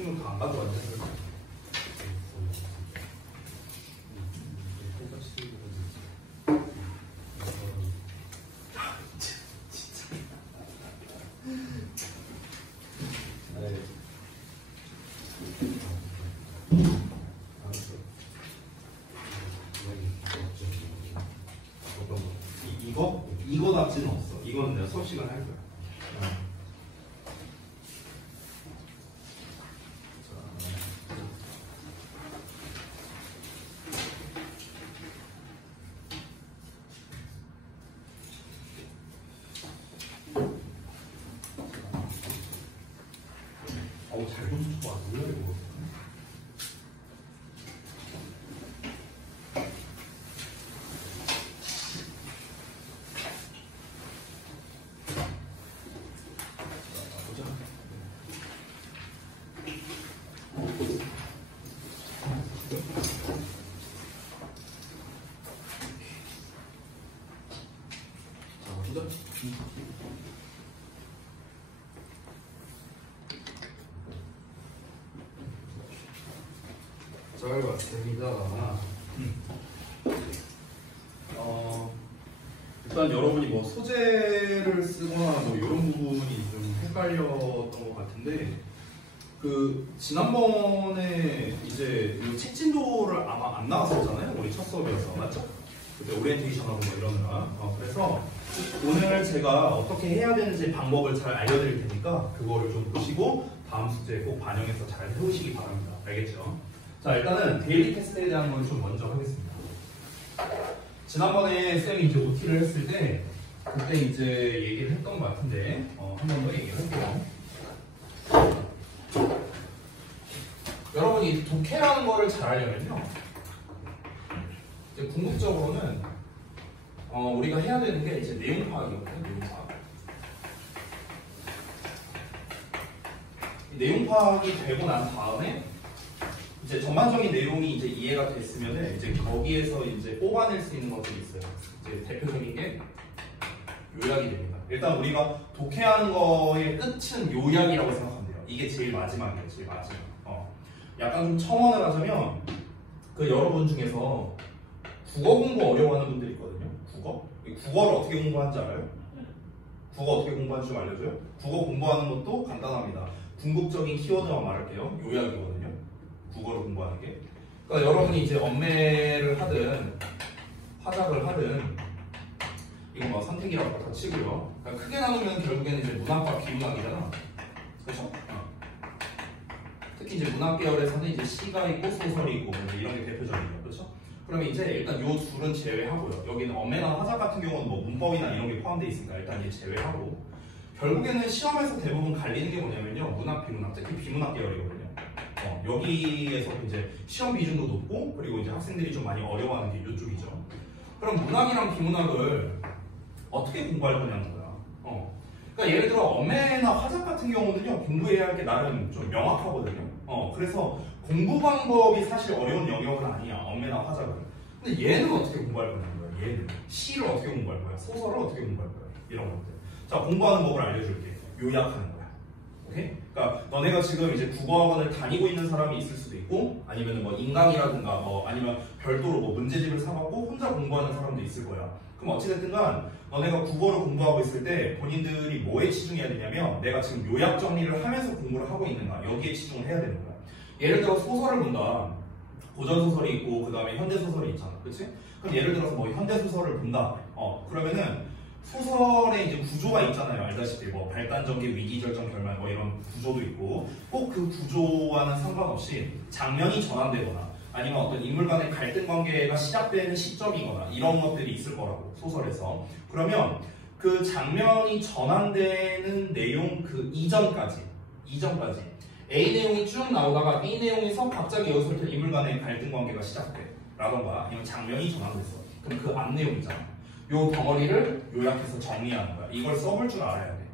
친구 다 안 가져왔네. 이거 답지는 없어. 이거는 내가 수업 시간에 할 거야. 어우, 잘 좀 봐. 뭐야 이거. 잘 봤습니다. 일단 여러분이 뭐 소재를 쓰거나 뭐 이런 부분이 좀 헷갈렸던 것 같은데, 그 지난번에 이제 이 책진도를 아마 안 나왔었잖아요. 우리 첫 수업이어서. 맞죠? 그때 오리엔테이션하고 뭐 이러느라. 그래서 오늘 제가 어떻게 해야 되는지 방법을 잘 알려드릴 테니까 그거를 좀 보시고 다음 숙제에 꼭 반영해서 잘 해오시기 바랍니다. 알겠죠? 자, 일단은 데일리 테스트에 대한 건 좀 먼저 하겠습니다. 지난번에 쌤이 이제 OT를 했을 때 그때 이제 얘기를 했던 것 같은데 한 번 더 얘기를 할게요. 여러분이 독해라는 거를 잘 알려면요, 이제 궁극적으로는 우리가 해야 되는 게 이제 내용 파악이거든요. 내용 파악. 내용 파악이 되고 난 다음에 이제 전반적인 내용이 이제 이해가 됐으면 이제 거기에서 이제 뽑아낼 수 있는 것들이 있어요. 이제 대표적인 게 요약이 됩니다. 일단 우리가 독해하는 거의 끝은 요약이라고 생각하면 돼요. 이게 제일 마지막이에요. 제일 마지막. 약간 좀 첨언을 하자면, 그 여러분 중에서 국어 공부 어려워하는 분들이 있거든요. 국어를 어떻게 공부하는지 알아요? 국어 어떻게 공부하는지 좀 알려줘요? 국어 공부하는 것도 간단합니다. 궁극적인 키워드만 말할게요. 요약이거든요. 국어를 공부하는 게. 그러니까 여러분이 이제 엄매를 하든 화작을 하든 이거 뭐 선택이라고 다 치고요. 그러니까 크게 나누면 결국에는 이제 문학과 비문학이잖아. 그렇죠? 특히 이제 문학 계열에서는 이제 시가 있고 소설이 있고 뭐 이런 게 대표적이에요. 그렇죠? 그러면 이제 일단 요 둘은 제외하고요. 여기는 엄매나 화작 같은 경우는 뭐 문법이나 이런 게 포함되어 있으니까 일단 이제 제외하고, 결국에는 시험에서 대부분 갈리는 게 뭐냐면요, 문학, 비문학, 특히 비문학 계열이거든요. 여기에서 이제 시험 비중도 높고, 그리고 이제 학생들이 좀 많이 어려워하는 게 이쪽이죠. 그럼 문학이랑 비문학을 어떻게 공부할 거냐는 거야. 그러니까 예를 들어 엄매나 화작 같은 경우는요, 공부해야 할 게 나름 좀 명확하거든요. 그래서 공부 방법이 사실 어려운 영역은 아니야, 엄매나 화작은. 근데 얘는 어떻게 공부할 거냐는 거야. 얘는 시를 어떻게 공부할 거야, 소설을 어떻게 공부할 거야, 이런 것들. 자, 공부하는 법을 알려줄게. 요약하는 거야. 오케이? 그러니까 너네가 지금 이제 국어학원을 다니고 있는 사람이 있을 수도 있고, 아니면 뭐 인강이라든가 뭐 아니면 별도로 뭐 문제집을 사갖고 혼자 공부하는 사람도 있을 거야. 그럼 어찌됐든간 너네가 국어를 공부하고 있을 때 본인들이 뭐에 치중해야 되냐면, 내가 지금 요약 정리를 하면서 공부를 하고 있는가, 여기에 치중을 해야 되는 거야. 예를 들어 소설을 본다. 고전소설이 있고 그 다음에 현대소설이 있잖아. 그치? 그럼 예를 들어서 뭐 현대소설을 본다. 그러면은 소설의 이제 구조가 있잖아요. 알다시피 뭐 발단전개, 위기절정, 결말 뭐 이런 구조도 있고, 꼭 그 구조와는 상관없이 장면이 전환되거나 아니면 어떤 인물 간의 갈등 관계가 시작되는 시점이거나 이런 것들이 있을 거라고, 소설에서. 그러면 그 장면이 전환되는 내용 그 이전까지 A 내용이 쭉 나오다가 B 내용에서 갑자기 여기서부터 인물 간의 갈등 관계가 시작돼 라던가, 아니면 장면이 전환됐어. 그럼 그 앞 내용 있잖아. 요 덩어리를 요약해서 정리하는 거야. 이걸 써볼 줄 알아야 돼.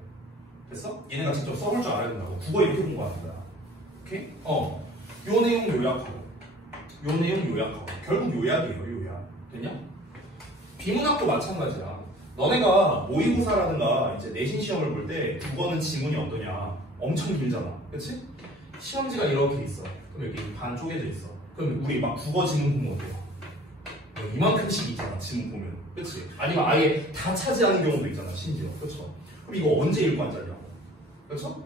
됐어? 얘네가 직접 써볼 줄 알아야 된다고. 국어 이렇게 공부하는 거야. 오케이? 요 내용 요약하고, 요 내용 요약하고. 결국 요약이에요, 요약. 됐냐? 비문학도 마찬가지야. 너네가 모의고사라든가 이제 내신 시험을 볼 때 국어는 지문이 어떠냐? 엄청 길잖아. 그치? 시험지가 이렇게 있어. 그럼 이렇게 반 쪼개져 있어. 그럼 우리 막 국어 지문 보면 어때요? 이만큼씩 있잖아, 지문 보면. 그치? 아니면 아예 다 차지하는 경우도 있잖아, 심지어. 그쵸? 그럼 이거 언제 읽고 앉았냐고. 그쵸?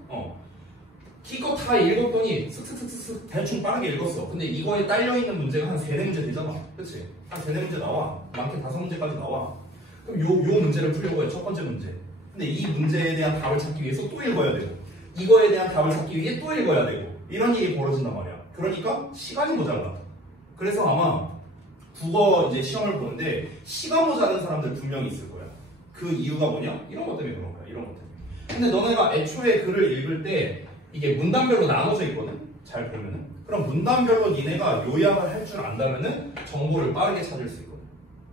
기껏 다 읽었더니 슥슥슥슥 대충 빠르게 읽었어. 근데 이거에 딸려있는 문제가 한 3-4문제 되잖아. 그치? 한 3-4문제 나와. 많게 5문제까지 나와. 그럼 요 문제를 풀려고 해, 첫 번째 문제. 근데 이 문제에 대한 답을 찾기 위해서 또 읽어야 되고, 이거에 대한 답을 찾기 위해 또 읽어야 되고, 이런 일이 벌어진단 말이야. 그러니까 시간이 모자라. 그래서 아마 국어 이제 시험을 보는데 시간 모자란 사람들 분명히 있을 거야. 그 이유가 뭐냐? 이런 것 때문에 그런 거야. 이런 것 때문에. 근데 너네가 애초에 글을 읽을 때 이게 문단별로 나눠져 있거든? 잘 보면은. 그럼 문단별로 니네가 요약을 할 줄 안다면은 정보를 빠르게 찾을 수 있거든.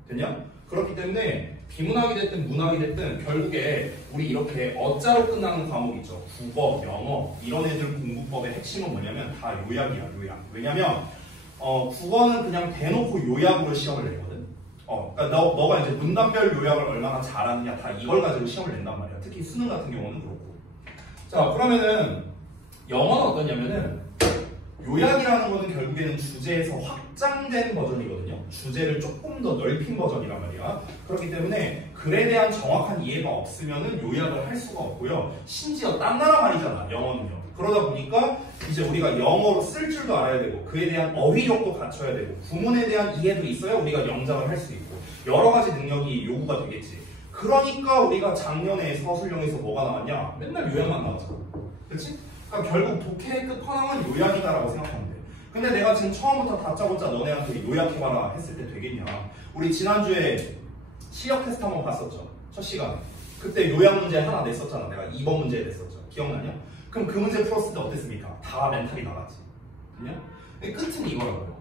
됐냐? 그렇기 때문에 비문학이 됐든 문학이 됐든 결국에 우리 이렇게 어자로 끝나는 과목 있죠. 국어, 영어 이런 애들 공부법의 핵심은 뭐냐면 다 요약이야. 요약. 왜냐면 국어는 그냥 대놓고 요약으로 시험을 내거든. 그러니까 너가 이제 문단별 요약을 얼마나 잘하느냐 다 이걸 가지고 시험을 낸단 말이야. 특히 수능 같은 경우는 그렇고. 자, 그러면은 영어는 어떠냐면은 요약이라는 거는 결국에는 주제에서 확장된 버전이거든요. 주제를 조금 더 넓힌 버전이란 말이야. 그렇기 때문에 글에 대한 정확한 이해가 없으면은 요약을 할 수가 없고요. 심지어 딴 나라 말이잖아, 영어는요. 그러다 보니까 이제 우리가 영어로 쓸 줄도 알아야 되고 그에 대한 어휘력도 갖춰야 되고 구문에 대한 이해도 있어야 우리가 영작을 할 수 있고 여러 가지 능력이 요구가 되겠지. 그러니까 우리가 작년에 서술형에서 뭐가 나왔냐? 맨날 요약만 나왔잖아. 그렇지? 그러니까 결국 독해의 끝판왕은 요약이다라고 생각하면 돼. 근데 내가 지금 처음부터 다짜고짜 너네한테 요약해봐라 했을 때 되겠냐? 우리 지난주에 시력 테스트 한번 봤었죠? 첫 시간에. 그때 요약 문제 하나 냈었잖아. 내가 2번 문제 냈었죠. 기억나냐? 그럼 그 문제 풀었을 때 어땠습니까? 다 멘탈이 나갔지. 그냥? 끝은 이거라고요.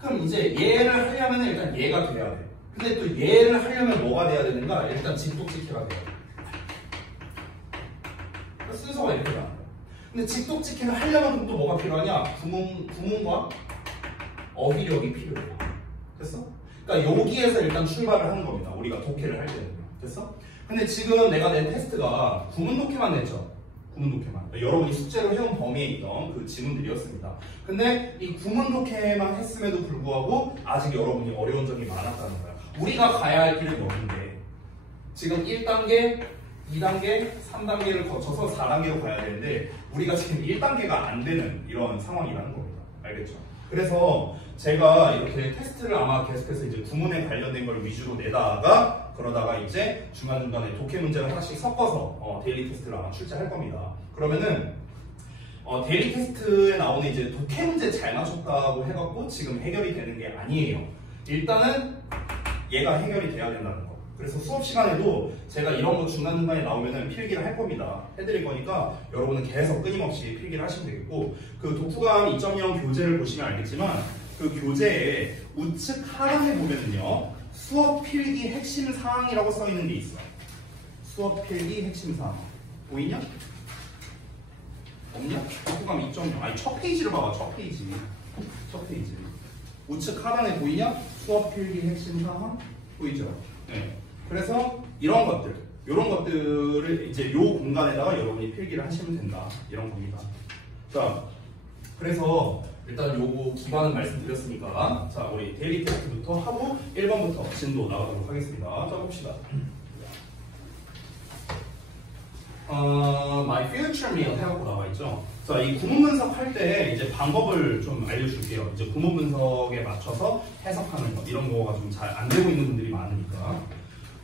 그럼 이제 얘를 하려면 일단 얘가 돼야 돼. 근데 또 얘를 하려면 뭐가 돼야 되는가? 일단 직독직해가 돼야 돼. 순서가 이렇게 나와요. 근데 직독직해를 하려면 그럼 또 뭐가 필요하냐? 구문과 어휘력이 필요해. 됐어? 그러니까 여기에서 일단 출발을 하는 겁니다. 우리가 독해를 할 때는요. 됐어? 근데 지금 내가 낸 테스트가 구문 독해만 냈죠. 구문 독해만. 여러분이 숙제로 해온 범위에 있던 그 지문들이었습니다. 근데 이 구문 독해만 했음에도 불구하고 아직 여러분이 어려운 점이 많았다는 거야. 우리가 가야 할 길은 여기인데 지금 1단계, 2단계, 3단계를 거쳐서 4단계로 가야 되는데 우리가 지금 1단계가 안 되는 이런 상황이라는 겁니다. 알겠죠? 그래서 제가 이렇게 테스트를 아마 계속해서 이제 구문에 관련된 걸 위주로 내다가 그러다가 이제 중간중간에 독해 문제를 하나씩 섞어서 데일리 테스트를 아마 출제할 겁니다. 그러면은 데일리 테스트에 나오는 이제 독해 문제 잘 맞췄다고 해갖고 지금 해결이 되는 게 아니에요. 일단은 얘가 해결이 돼야 된다는 거. 그래서 수업 시간에도 제가 이런 거 중간중간에 나오면은 필기를 할 겁니다. 해드릴 거니까 여러분은 계속 끊임없이 필기를 하시면 되겠고 그 독후감 2.0 교재를 보시면 알겠지만 그 교재에 우측 하단에 보면은요 수업 필기 핵심 사항이라고 써 있는 게 있어요. 수업 필기 핵심 사항 보이냐? 없냐? 독후감 2.0 아니 첫 페이지를 봐봐. 첫 페이지 우측 하단에 보이냐? 수업 필기 핵심 사항 보이죠? 네. 그래서 이런 것들을 이제 요 공간에다가 여러분이 필기를 하시면 된다. 이런 겁니다. 자, 그래서 일단 요거 기반은 말씀드렸으니까 자, 우리 데일리 테스트부터 하고 1번부터 진도 나가도록 하겠습니다. 자, 봅시다. My future meal 해갖고 나와있죠. 자, 이 구문 분석할 때 이제 방법을 좀 알려줄게요. 이제 구문 분석에 맞춰서 해석하는 거 이런 거가 좀 잘 안 되고 있는 분들이 많으니까.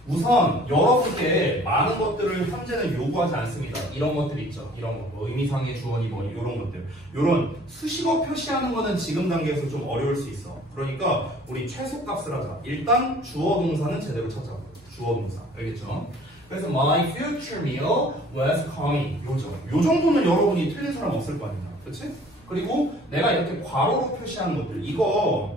우선 여러분께 많은 것들을 현재는 요구하지 않습니다. 이런 것들이 있죠. 이런 거, 뭐 의미상의 주어니 뭐 이런 것들. 이런 수식어 표시하는 거는 지금 단계에서 좀 어려울 수 있어. 그러니까 우리 최소값을 하자. 일단 주어 동사는 제대로 찾아. 주어 동사. 알겠죠? 그래서 my future meal was coming. 요 정도는 여러분이 틀린 사람 없을 거 아니야. 그렇지? 그리고 내가 이렇게 괄호로 표시하는 것들. 이거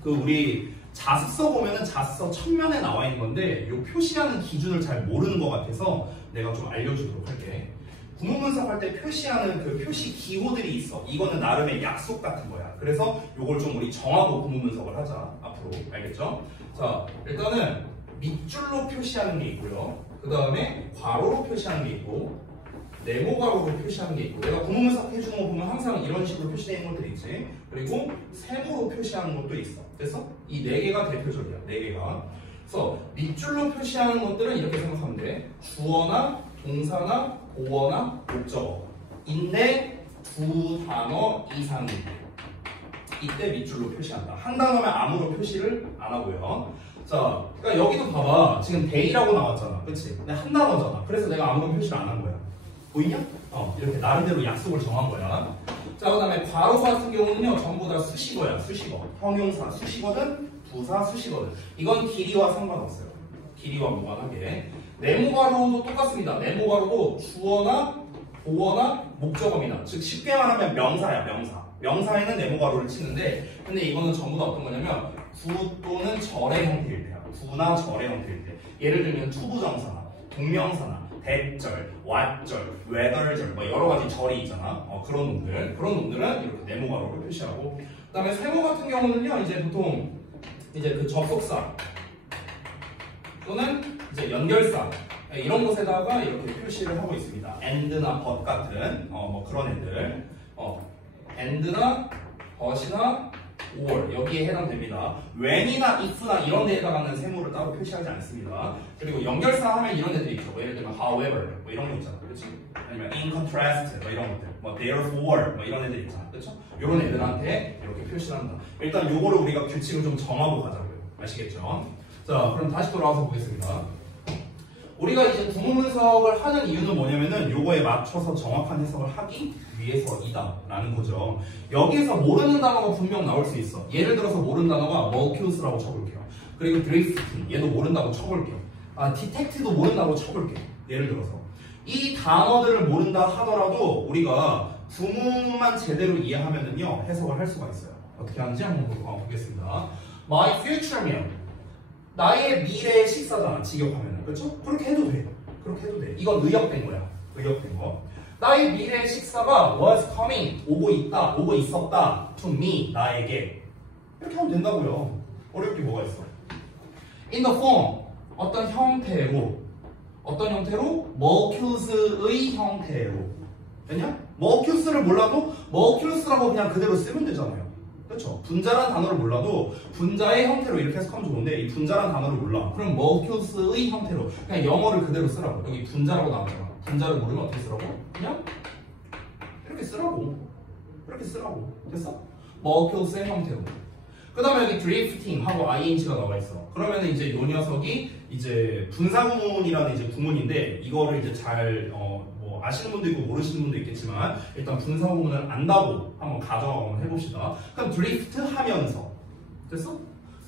그 우리 자습서 보면은 자습서 첫면에 나와 있는 건데 요 표시하는 기준을 잘 모르는 것 같아서 내가 좀 알려주도록 할게. 구문 분석할 때 표시하는 그 표시 기호들이 있어. 이거는 나름의 약속 같은 거야. 그래서 요걸 좀 우리 정하고 구문 분석을 하자. 앞으로. 알겠죠? 자, 일단은 밑줄로 표시하는 게 있고요. 그 다음에 괄호로 표시하는 게 있고 네모가로로 표시하는 게 있고, 내가 구문분석 해주는 거 보면 항상 이런 식으로 표시되어 있는 것들이 있지. 그리고 세모로 표시하는 것도 있어. 그래서 이 네 개가 대표적이야. 네 개가. 그래서 밑줄로 표시하는 것들은 이렇게 생각하면 돼. 주어나 동사나 보어나 목적어인데 두 단어 이상이 이때 밑줄로 표시한다. 한 단어면 아무로 표시를 안 하고요. 자, 그러니까 여기도 봐봐. 지금 day라고 나왔잖아. 그치? 근데 한 단어잖아. 그래서 내가 아무런 표시를 안 한 거야. 보이냐? 이렇게 나름대로 약속을 정한 거야. 자, 그 다음에 괄호 같은 경우는요, 전부 다 수식어야. 수식어. 형용사, 수식어든 부사, 수식어든. 이건 길이와 상관없어요. 길이와 무관하게. 네모괄호도 똑같습니다. 네모괄호도 주어나 보어나 목적어입니다. 즉 쉽게 말하면 명사야. 명사에는 네모괄호를 치는데, 근데 이거는 전부 다 어떤 거냐면 구 또는 절의 형태일 때야. 구나 절의 형태일 때. 예를 들면 투부정사나 동명사나 대절, 왓절, 웨덜절 뭐 여러 가지 절이 있잖아. 그런 놈들은 이렇게 네모괄호로 표시하고, 그다음에 세모 같은 경우는요, 이제 보통 이제 그 접속사 또는 이제 연결사 이런 곳에다가 이렇게 표시를 하고 있습니다. and나 but 같은 뭐 그런 애들, and나 but이나 or 여기에 해당됩니다. when이나 if나 이런 데에다가는 세모를 따로 표시하지 않습니다. 그리고 연결사 하면 이런 데들 있죠. 예를 들면 however 뭐 이런 거 있잖아, 그렇지? 아니면 in contrast 뭐 이런 것들, 뭐 therefore 뭐 이런 애들 있잖아, 그렇죠? 이런 애들한테 이렇게 표시를 한다. 일단 요거를 우리가 규칙을 좀 정하고 가자고요. 아시겠죠? 자, 그럼 다시 돌아와서 보겠습니다. 우리가 이제 구문분석을 하는 이유는 뭐냐면은 요거에 맞춰서 정확한 해석을 하기 위해서이다 라는 거죠. 여기에서 모르는 단어가 분명 나올 수 있어. 예를 들어서 모르는 단어가 머큐스라고 쳐볼게요. 그리고 드리프팅 얘도 모른다고 쳐볼게요. 디텍트도 모른다고 쳐볼게요. 예를 들어서 이 단어들을 모른다 하더라도 우리가 구문만 제대로 이해하면은요 해석을 할 수가 있어요. 어떻게 하는지 한번 보겠습니다. My future면 나의 미래의 식사잖아, 직역하면은. 그렇죠? 그렇게 해도 돼. 이건 의역된 거야. 의역된 거. 나의 미래의 식사가 was coming, 오고 있다, 오고 있었다, to me, 나에게. 이렇게 하면 된다고요. 어려울 게 뭐가 있어? in the form, 어떤 형태로, 머큐스의 형태로. 됐냐? 머큐스를 몰라도 머큐스라고 그냥 그대로 쓰면 되잖아요. 그렇죠? 분자란 단어를 몰라도 분자의 형태로 이렇게 해석하면 좋은데, 이 분자란 단어를 몰라. 그럼 머큐스의 형태로 그냥 영어를 그대로 쓰라고. 여기 분자라고 나왔잖아. 분자를 모르면 어떻게 쓰라고? 그냥 이렇게 쓰라고. 됐어? 머큐스의 형태로. 그 다음에 여기 drifting 하고 ing가 나와 있어. 그러면 이제 이 녀석이 이제 분사구문이라는 이제 구문인데, 이거를 이제 잘 뭐 아시는 분도 있고 모르시는 분도 있겠지만, 일단 분사구문을 안다고 한번 가정하고 한번 해봅시다. 그럼 drift 하면서, 됐어?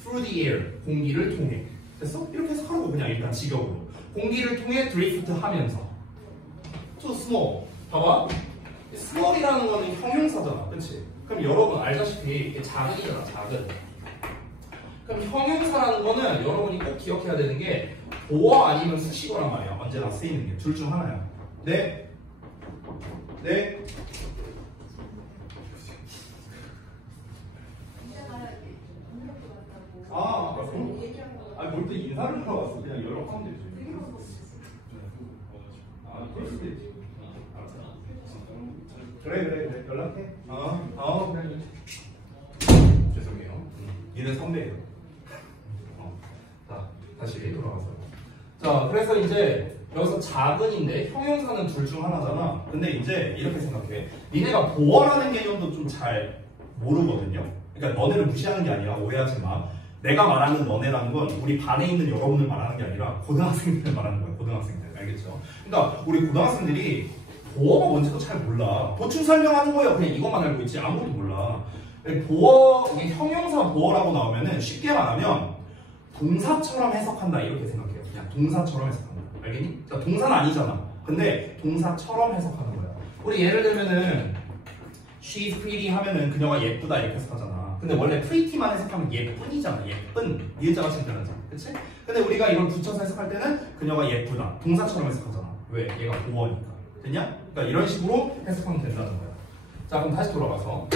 through the air, 공기를 통해. 됐어? 이렇게 해석하라고. 그냥 일단 직역으로 공기를 통해 drift 하면서. to small, 봐봐. small이라는 거는 형용사잖아, 그치? 그럼 여러분 알다시피 이게 작은이잖아, 작은. 그럼 형용사라는 거는 여러분이 꼭 기억해야 되는 게 보어 아니면 수식어란 말이야. 언제나 쓰이는 게 둘 중 하나야. 네. 그렇군. 뭘 또 인사를 하러 왔어. 그냥 연락하면 되지. 그럴 수도 있지. 그래. 연락해. 그래. 죄송해요. 얘는 선배예요. 자, 다시 돌아가서. 자, 그래서 이제 여기서 작은인데 형용사는 둘 중 하나잖아. 근데 이제 이렇게 생각해. 니네가 보어라는 개념도 좀 잘 모르거든요. 그러니까 너네를 무시하는 게 아니라 오해하지 마. 내가 말하는 너네라는 건 우리 반에 있는 여러분을 말하는 게 아니라 고등학생들을 말하는 거야. 고등학생들. 알겠죠? 그러니까 우리 고등학생들이 보어가 뭔지도 잘 몰라. 보충 설명하는 거예요. 그냥 이것만 알고 있지 아무것도 몰라. 보어, 이게 형용사 보어라고 나오면은 쉽게 말하면 동사처럼 해석한다 이렇게 생각해요. 그냥 동사처럼 해석한다. 알겠니? 그러니까 동사는 아니잖아. 근데 동사처럼 해석하는 거야. 우리 예를 들면은 she's pretty 하면은 그녀가 예쁘다 이렇게 해석하잖아. 근데 원래 pretty만 해석하면 예쁜이잖아. 예쁜. 니은자가 생겨나잖아. 그치? 근데 우리가 이걸 붙여서 해석할 때는 그녀가 예쁘다. 동사처럼 해석하잖아. 왜? 얘가 보어니까. 됐냐? 그러니까 이런 식으로 해석하면 된다는 거야. 자, 그럼 다시 돌아가서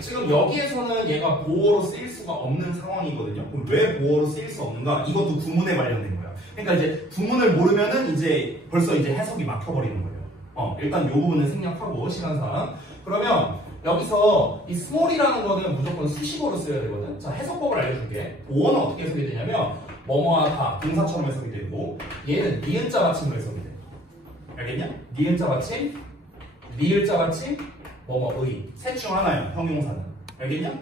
지금 여기에서는 얘가 보어로 쓰일 수가 없는 상황이거든요. 그럼 왜 보어로 쓰일 수 없는가? 이것도 구문에 관련된 거야. 그러니까 이제 구문을 모르면은 이제 벌써 이제 해석이 막혀버리는 거예요. 일단 이 부분은 생략하고 시간상. 그러면 여기서 이 small이라는 거는 무조건 수식어로 써야 되거든. 자, 해석법을 알려줄게. 보어는 어떻게 해석이 되냐면 뭐뭐하다 동사처럼 해석이 되고 얘는 니은자 받침으로 해석이 돼. 알겠냐? 니은자 받침, 리을자 받침, 뭐뭐의 셋 중 하나야 형용사는. 알겠냐?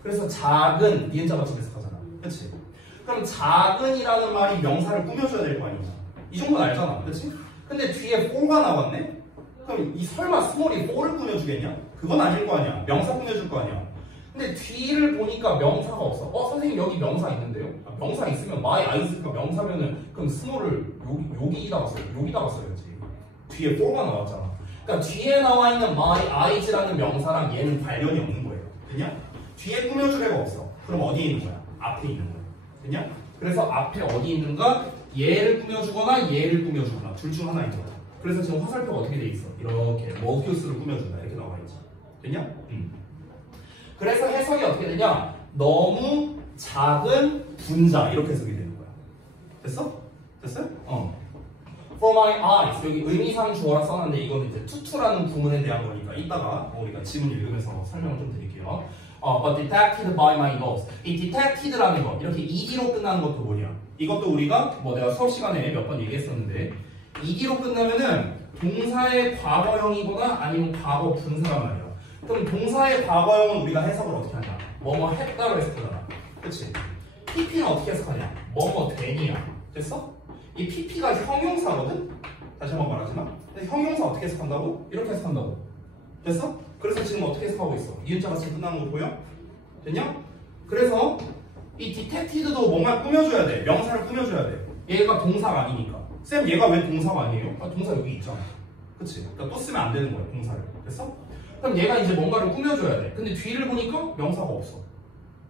그래서 작은 니은자 받침 해석하잖아. 그치? 그럼 작은이라는 말이 명사를 꾸며줘야 될 거 아니야. 이 정도는 알잖아. 그치? 근데 뒤에 for가 나왔네? 그럼 이 설마 small이 for를 꾸며주겠냐? 그건 아닐 거 아니야. 명사 꾸며줄 거 아니야. 근데 뒤를 보니까 명사가 없어. 선생님 여기 명사 있는데요? 명사 있으면 my eyes가 명사면은 그럼 small을 여기다가 써야지. 뒤에 for가 나왔잖아. 그러니까 뒤에 나와 있는 my eyes라는 명사랑 얘는 관련이 없는 거예요. 됐냐? 뒤에 꾸며줄 애가 없어. 그럼 어디에 있는 거야? 앞에 있는 거야. 됐냐? 그래서 앞에 어디 있는가? 얘를 꾸며주거나 얘를 꾸며주거나 둘 중 하나인 거야. 그래서 지금 화살표가 어떻게 돼 있어? 이렇게 머큐스를 꾸며준다. 이렇게 나와 있지. 됐냐? 그래서 해석이 어떻게 되냐? 너무 작은 분자 이렇게 해석이 되는 거야. 됐어? 됐어요? For my eyes 여기 의미상 주어라 써놨는데 이거는 이제 투투라는 구문에 대한 거니까 이따가 우리가 지문 읽으면서 설명을 좀 드릴게요. But detected by my nose. 이 detected라는 거 이렇게 ed로 끝나는 것도 뭐냐? 이것도 우리가 뭐 내가 수업 시간에 몇 번 얘기했었는데 ed로 끝나면은 동사의 과거형이거나 아니면 과거 분사란 말이야. 그럼 동사의 과거형은 우리가 해석을 어떻게 하냐? 뭐뭐 했다고 해석하잖아. 그치? PP는 어떻게 해석하냐? 뭐뭐 되니야. 됐어? 이 PP가 형용사거든? 다시 한번 말하지만 근데 형용사 어떻게 해석한다고? 이렇게 해석한다고. 됐어? 그래서 지금 어떻게 해석하고 있어? 니은자가 지금 끝나는 거 보여? 됐냐? 그래서 이 detected도 뭔가 꾸며줘야 돼. 명사를 꾸며줘야 돼. 얘가 동사가 아니니까. 쌤 얘가 왜 동사가 아니에요? 동사 여기 있잖아. 그치? 그러니까 또 쓰면 안 되는 거야 동사를. 됐어? 그럼 얘가 이제 뭔가를 꾸며줘야 돼. 근데 뒤를 보니까 명사가 없어.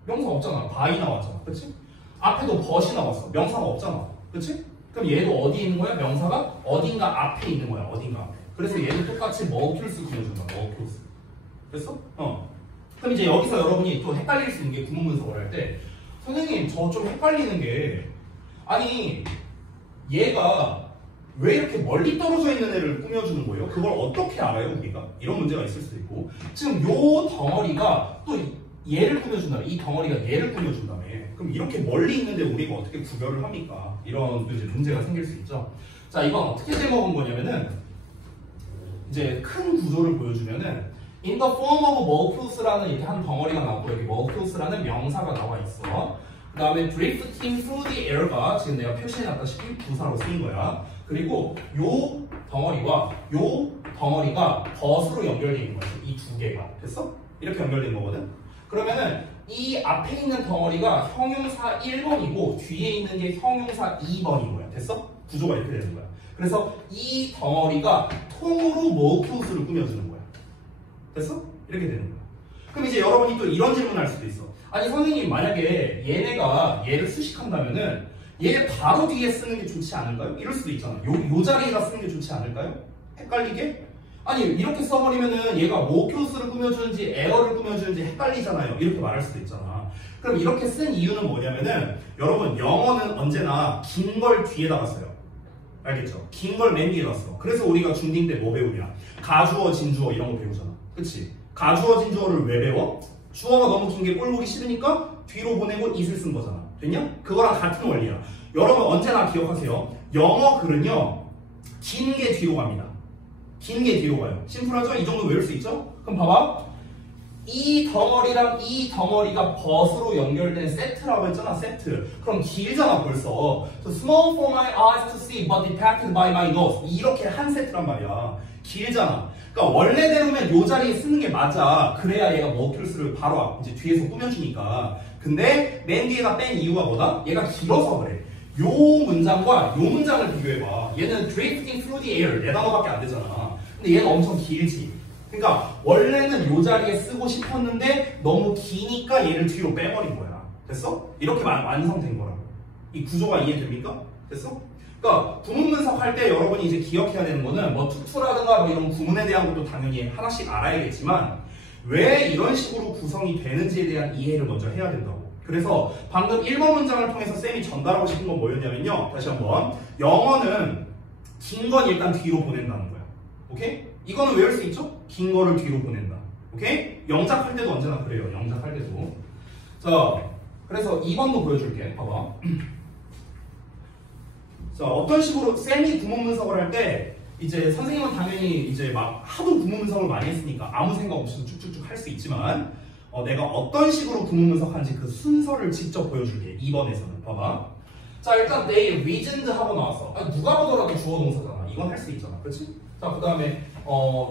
명사 없잖아. by 나왔잖아. 그치? 앞에도 but이 나왔어. 명사가 없잖아. 그치? 그럼 얘도 어디 있는 거야? 명사가 어딘가 앞에 있는 거야. 어딘가 앞에. 그래서 얘도 똑같이 머큐스 꾸며준다. 머큐스. 됐어? 그럼 이제 여기서 여러분이 또 헷갈릴 수 있는 게 구문 분석을 할 때 선생님 저 좀 헷갈리는 게 아니 얘가 왜 이렇게 멀리 떨어져 있는 애를 꾸며주는 거예요? 그걸 어떻게 알아요 우리가? 이런 문제가 있을 수도 있고 지금 요 덩어리가 또 얘를 꾸며준다며 이 덩어리가 얘를 꾸며준다며 그럼 이렇게 멀리 있는데 우리가 어떻게 구별을 합니까? 이런 이제 문제가 생길 수 있죠. 자 이건 어떻게 제목은 거냐면은 이제 큰 구조를 보여주면은 in the form of molecules라는 이렇게 한 덩어리가 나오고 여기 molecules라는 명사가 나와 있어. 그 다음에 drifting through the air가 지금 내가 표시해놨다시피 부사로 쓰인 거야. 그리고 요 덩어리와 요 덩어리가 벗으로 연결되어 있는 거야. 이 두 개가. 됐어? 이렇게 연결된 거거든. 그러면은 이 앞에 있는 덩어리가 형용사 1번이고 뒤에 있는 게 형용사 2번인 거야. 됐어? 구조가 이렇게 되는 거야. 그래서 이 덩어리가 통으로 모큐스를 꾸며주는 거야. 됐어? 이렇게 되는 거야. 그럼 이제 여러분이 또 이런 질문을 할 수도 있어. 아니 선생님 만약에 얘네가 얘를 수식한다면은 얘 바로 뒤에 쓰는 게 좋지 않을까요? 이럴 수도 있잖아. 요 자리에다 쓰는 게 좋지 않을까요? 헷갈리게? 아니 이렇게 써버리면은 얘가 모큐스를 꾸며주는지 에어를 꾸며주는지 헷갈리잖아요. 이렇게 말할 수도 있잖아. 그럼 이렇게 쓴 이유는 뭐냐면은 여러분 영어는 언제나 긴 걸 뒤에다가 써요. 알겠죠? 긴 걸 맨 뒤에다 써. 그래서 우리가 중딩 때 뭐 배우냐? 가주어, 진주어 이런 거 배우잖아. 그치? 가주어, 진주어를 왜 배워? 주어가 너무 긴 게 꼴 보기 싫으니까 뒤로 보내고 it을 쓴 거잖아. 됐냐? 그거랑 같은 원리야. 여러분 언제나 기억하세요. 영어 글은요. 긴 게 뒤로 갑니다. 긴 게 뒤로 가요. 심플하죠? 이 정도 외울 수 있죠? 그럼 봐봐. 이 덩어리랑 이 덩어리가 벗으로 연결된 세트라고 했잖아. 세트. 그럼 길잖아 벌써. So small for my eyes to see but detected by my nose. 이렇게 한 세트란 말이야. 길잖아. 그러니까 원래대로면 요 자리에 쓰는 게 맞아. 그래야 얘가 머큐스를 바로 이제 뒤에서 꾸며주니까. 근데 맨 뒤에다 뺀 이유가 뭐다? 얘가 길어서 그래. 요 문장과 요 문장을 비교해봐. 얘는 drifting through the air. 네 단어밖에 안 되잖아. 근데 얘는 엄청 길지. 그러니까 원래는 요 자리에 쓰고 싶었는데 너무 기니까 얘를 뒤로 빼버린 거야. 됐어? 이렇게 완성된 거라고. 이 구조가 이해됩니까? 됐어? 그러니까 구문 분석할 때 여러분이 이제 기억해야 되는 거는 뭐 투투라든가 뭐 이런 구문에 대한 것도 당연히 하나씩 알아야겠지만 왜 이런 식으로 구성이 되는지에 대한 이해를 먼저 해야 된다고. 그래서 방금 1번 문장을 통해서 쌤이 전달하고 싶은 건 뭐였냐면요. 다시 한번. 영어는 긴 건 일단 뒤로 보낸다는 거야. 오케이? 이거는 외울 수 있죠? 긴 거를 뒤로 보낸다. 오케이? 영작할 때도 언제나 그래요. 영작할 때도. 자, 그래서 2번도 보여줄게. 봐봐. 자, 어떤 식으로 쌤이 구문 분석을 할 때 이제 선생님은 당연히 이제 막 하도 구문 분석을 많이 했으니까 아무 생각 없이도 쭉쭉쭉 할 수 있지만 내가 어떤 식으로 구문 분석하는지 그 순서를 직접 보여줄게. 2번에서는. 봐봐. 자, 일단 they reasoned 하고 나왔어. 누가 보더라도 주어 동사잖아. 이건 할 수 있잖아. 그렇지? 자, 그 다음에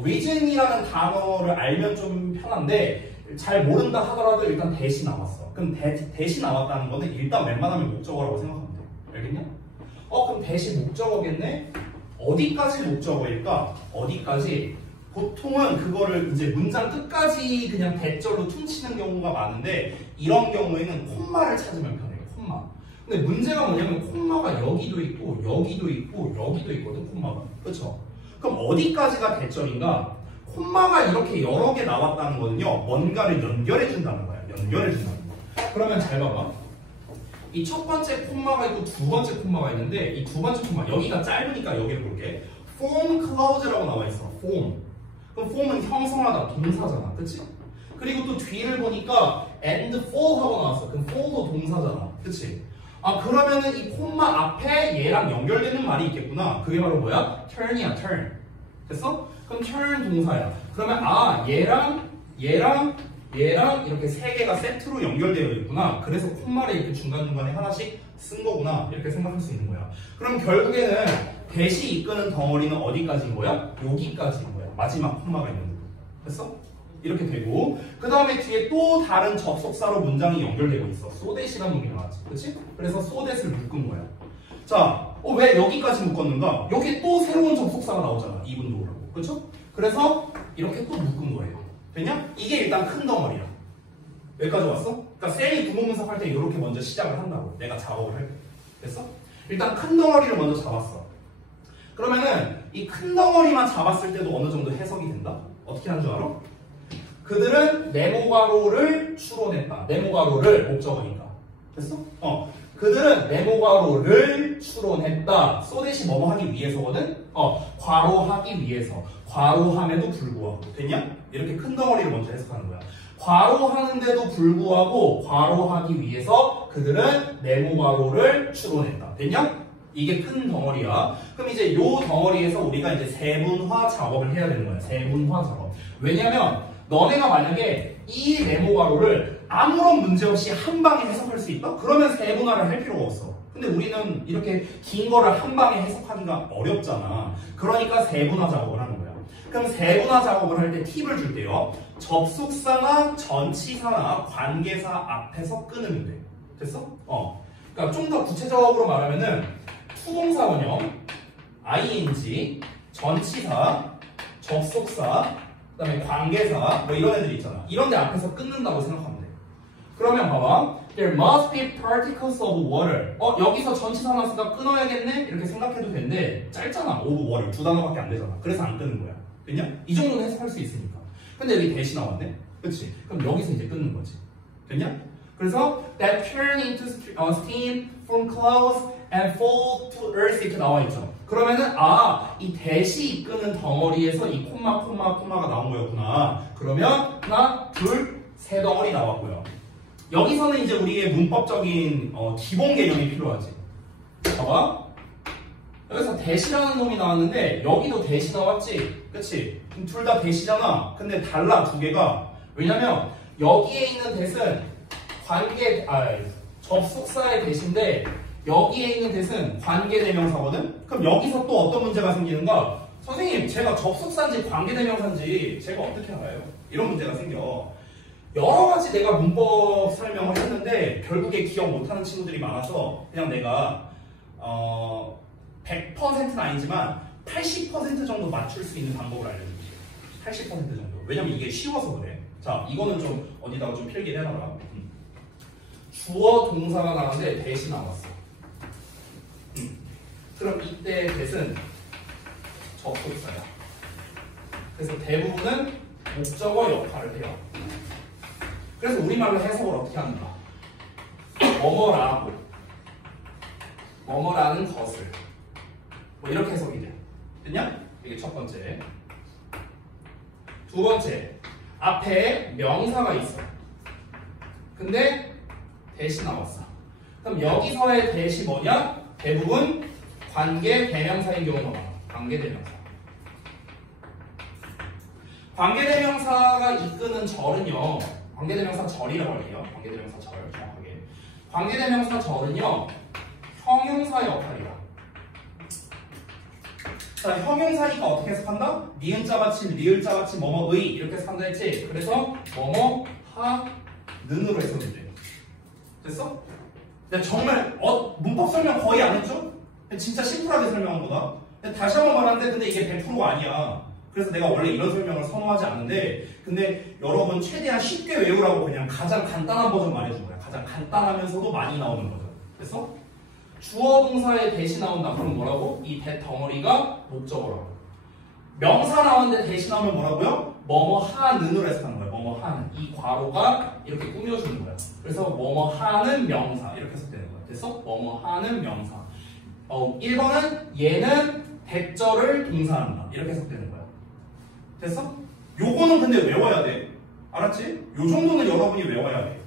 reason이라는 단어를 알면 좀 편한데 잘 모른다 하더라도 일단 대시 나왔어. 그럼 대시 나왔다는 거는 일단 웬만하면 목적어라고 생각하면 돼. 알겠냐? 그럼 대시 목적어겠네? 어디까지 목적어일까? 어디까지? 보통은 그거를 이제 문장 끝까지 그냥 대절로 퉁치는 경우가 많은데 이런 경우에는 콤마를 찾으면 편해요. 콤마. 근데 문제가 뭐냐면 콤마가 여기도 있고 여기도 있고 여기도 있거든. 콤마가. 그렇죠? 그럼 어디까지가 대절인가? 콤마가 이렇게 여러 개 나왔다는 거는요. 뭔가를 연결해 준다는 거야. 연결해 준다는 거야. 그러면 잘 봐봐. 이 첫 번째 콤마가 있고 두 번째 콤마가 있는데 이 두 번째 콤마 여기가 짧으니까 여기를 볼게. form clause라고 나와 있어. form. 그럼 form은 형성하다 동사잖아. 그치? 그리고 또 뒤를 보니까 and fall 하고 나왔어. 그럼 fall도 동사잖아. 그치? 그러면은 이 콤마 앞에 얘랑 연결되는 말이 있겠구나. 그게 바로 뭐야? turn이야, turn. 됐어? 그럼 turn 동사야. 그러면 얘랑 이렇게 세 개가 세트로 연결되어 있구나. 그래서 콤마를 이렇게 중간중간에 하나씩 쓴 거구나. 이렇게 생각할 수 있는 거야. 그럼 결국에는 대시 이끄는 덩어리는 어디까지인 거야? 여기까지인 거야. 마지막 콤마가 있는 부분. 됐어? 이렇게 되고 그 다음에 뒤에 또 다른 접속사로 문장이 연결되고 있어. so that이라는 놈이 나왔지. 그치? 그래서 so that을 묶은 거야. 자, 왜 여기까지 묶었는가? 여기 또 새로운 접속사가 나오잖아. 이분도라고. 그렇죠? 그래서 이렇게 또 묶은 거예요. 됐냐? 이게 일단 큰 덩어리야. 여기까지 왔어? 그러니까 쌤이 구문 분석할 때 이렇게 먼저 시작을 한다고. 내가 작업을 할 때. 됐어? 일단 큰 덩어리를 먼저 잡았어. 그러면은 이 큰 덩어리만 잡았을 때도 어느 정도 해석이 된다? 어떻게 하는 줄 알아? 그들은 네모가로를 추론했다. 네모가로를 목적어니까. 됐어? 그들은 네모가로를 추론했다. 소댓이 뭐뭐 하기 위해서거든? 괄호하기 위해서. 괄호함에도 불구하고. 됐냐? 이렇게 큰 덩어리를 먼저 해석하는 거야. 괄호하는데도 불구하고 괄호하기 위해서 그들은 네모가로를 추론했다. 됐냐? 이게 큰 덩어리야. 그럼 이제 요 덩어리에서 우리가 이제 세분화 작업을 해야 되는 거야. 세분화 작업. 왜냐면 너네가 만약에 이 네모가로를 아무런 문제 없이 한 방에 해석할 수 있다? 그러면 세분화를 할 필요가 없어. 근데 우리는 이렇게 긴 거를 한 방에 해석하기가 어렵잖아. 그러니까 세분화 작업을 하는 거야. 그럼 세분화 작업을 할 때 팁을 줄게요. 접속사나 전치사나 관계사 앞에서 끊으면 돼. 됐어? 그러니까 좀 더 구체적으로 말하면은 투동사 원형, ing, 전치사, 접속사, 그 다음에 관계사 뭐 이런 애들이 있잖아. 이런 데 앞에서 끊는다고 생각하면 돼. 그러면 봐봐. There must be particles of water. 여기서 전치사 나왔으니까 끊어야겠네? 이렇게 생각해도 되는데 짧잖아. of water. 두 단어밖에 안 되잖아. 그래서 안 끊는 거야. 됐냐? 이 정도는 해석할 수 있으니까. 근데 여기 대시 나왔네? 그치? 그럼 여기서 이제 끊는 거지. 됐냐? 그래서 that turn into steam from clouds and fall to earth 이렇게 나와 있죠. 그러면은 이 대시 이끄는 덩어리에서 이 콤마가 나온 거였구나. 그러면 하나, 둘, 세 덩어리 나왔고요. 여기서는 이제 우리의 문법적인 기본 개념이 필요하지. 봐봐. 여기서 대시라는 놈이 나왔는데 여기도 대시 나왔지. 그치? 둘 다 대시잖아. 근데 달라 두 개가. 왜냐면 여기에 있는 대는 접속사의 대신데 여기에 있는 대는 관계대명사거든? 그럼 여기서 또 어떤 문제가 생기는가? 선생님, 제가 접속사인지 관계대명사인지 제가 어떻게 알아요? 이런 문제가 생겨. 여러 가지 내가 문법 설명을 했는데 결국에 기억 못하는 친구들이 많아서 그냥 내가 100%는 아니지만 80% 정도 맞출 수 있는 방법을 알려줄게요. 80% 정도. 왜냐면 이게 쉬워서 그래. 자, 이거는 좀 어디다가 좀 필기를 해놔라. 주어 동사가 나왔는데 대시 나왔어. 그럼 이때 대는 접속사야. 그래서 대부분은 목적어 역할을 해요. 그래서 우리말로 해석을 어떻게 하는가? 뭐뭐라는 것을 뭐 이렇게 해석이 돼. 됐냐? 이게 첫 번째. 두 번째, 앞에 명사가 있어. 근데 대시 나왔어. 그럼 여기서의 대시 뭐냐? 대부분 관계 대명사인 경우가 많아. 관계 대명사. 관계 대명사가 이끄는 절은요. 관계 대명사 절이라고 해요. 관계 대명사 절 정확하게. 관계 대명사 절은요. 형용사 역할이야. 자, 형용사니까 어떻게 해석한다? 니은자 받침, 리을자 받침, 뭐뭐의 이렇게 해석한다 했지? 그래서 뭐뭐 하는으로 해석이 돼. 됐어? 근데 정말 문법 설명 거의 안 했죠? 진짜 심플하게 설명한 거다. 근데 다시 한번 말하는데 근데 이게 100%가 아니야. 그래서 내가 원래 이런 설명을 선호하지 않는데 근데 여러분 최대한 쉽게 외우라고 그냥 가장 간단한 버전 말해준 거야. 가장 간단하면서도 많이 나오는 버전. 됐어? 주어 동사에 대시 나온다. 그럼 뭐라고? 이 대 덩어리가 목적어라고. 명사 나왔는데 대시 나오면 뭐라고요? 뭐뭐 하는으로 해석하는 거야. 뭐뭐 하는. 이 괄호가 이렇게 꾸며주는 거야. 그래서 뭐뭐 하는 명사 이렇게 해석되는 거야. 됐어? 뭐뭐 하는 명사. 1번은 얘는 대절을 동사한다. 이렇게 해석되는 거야. 됐어? 요거는 근데 외워야 돼. 알았지? 요 정도는 여러분이 외워야 돼.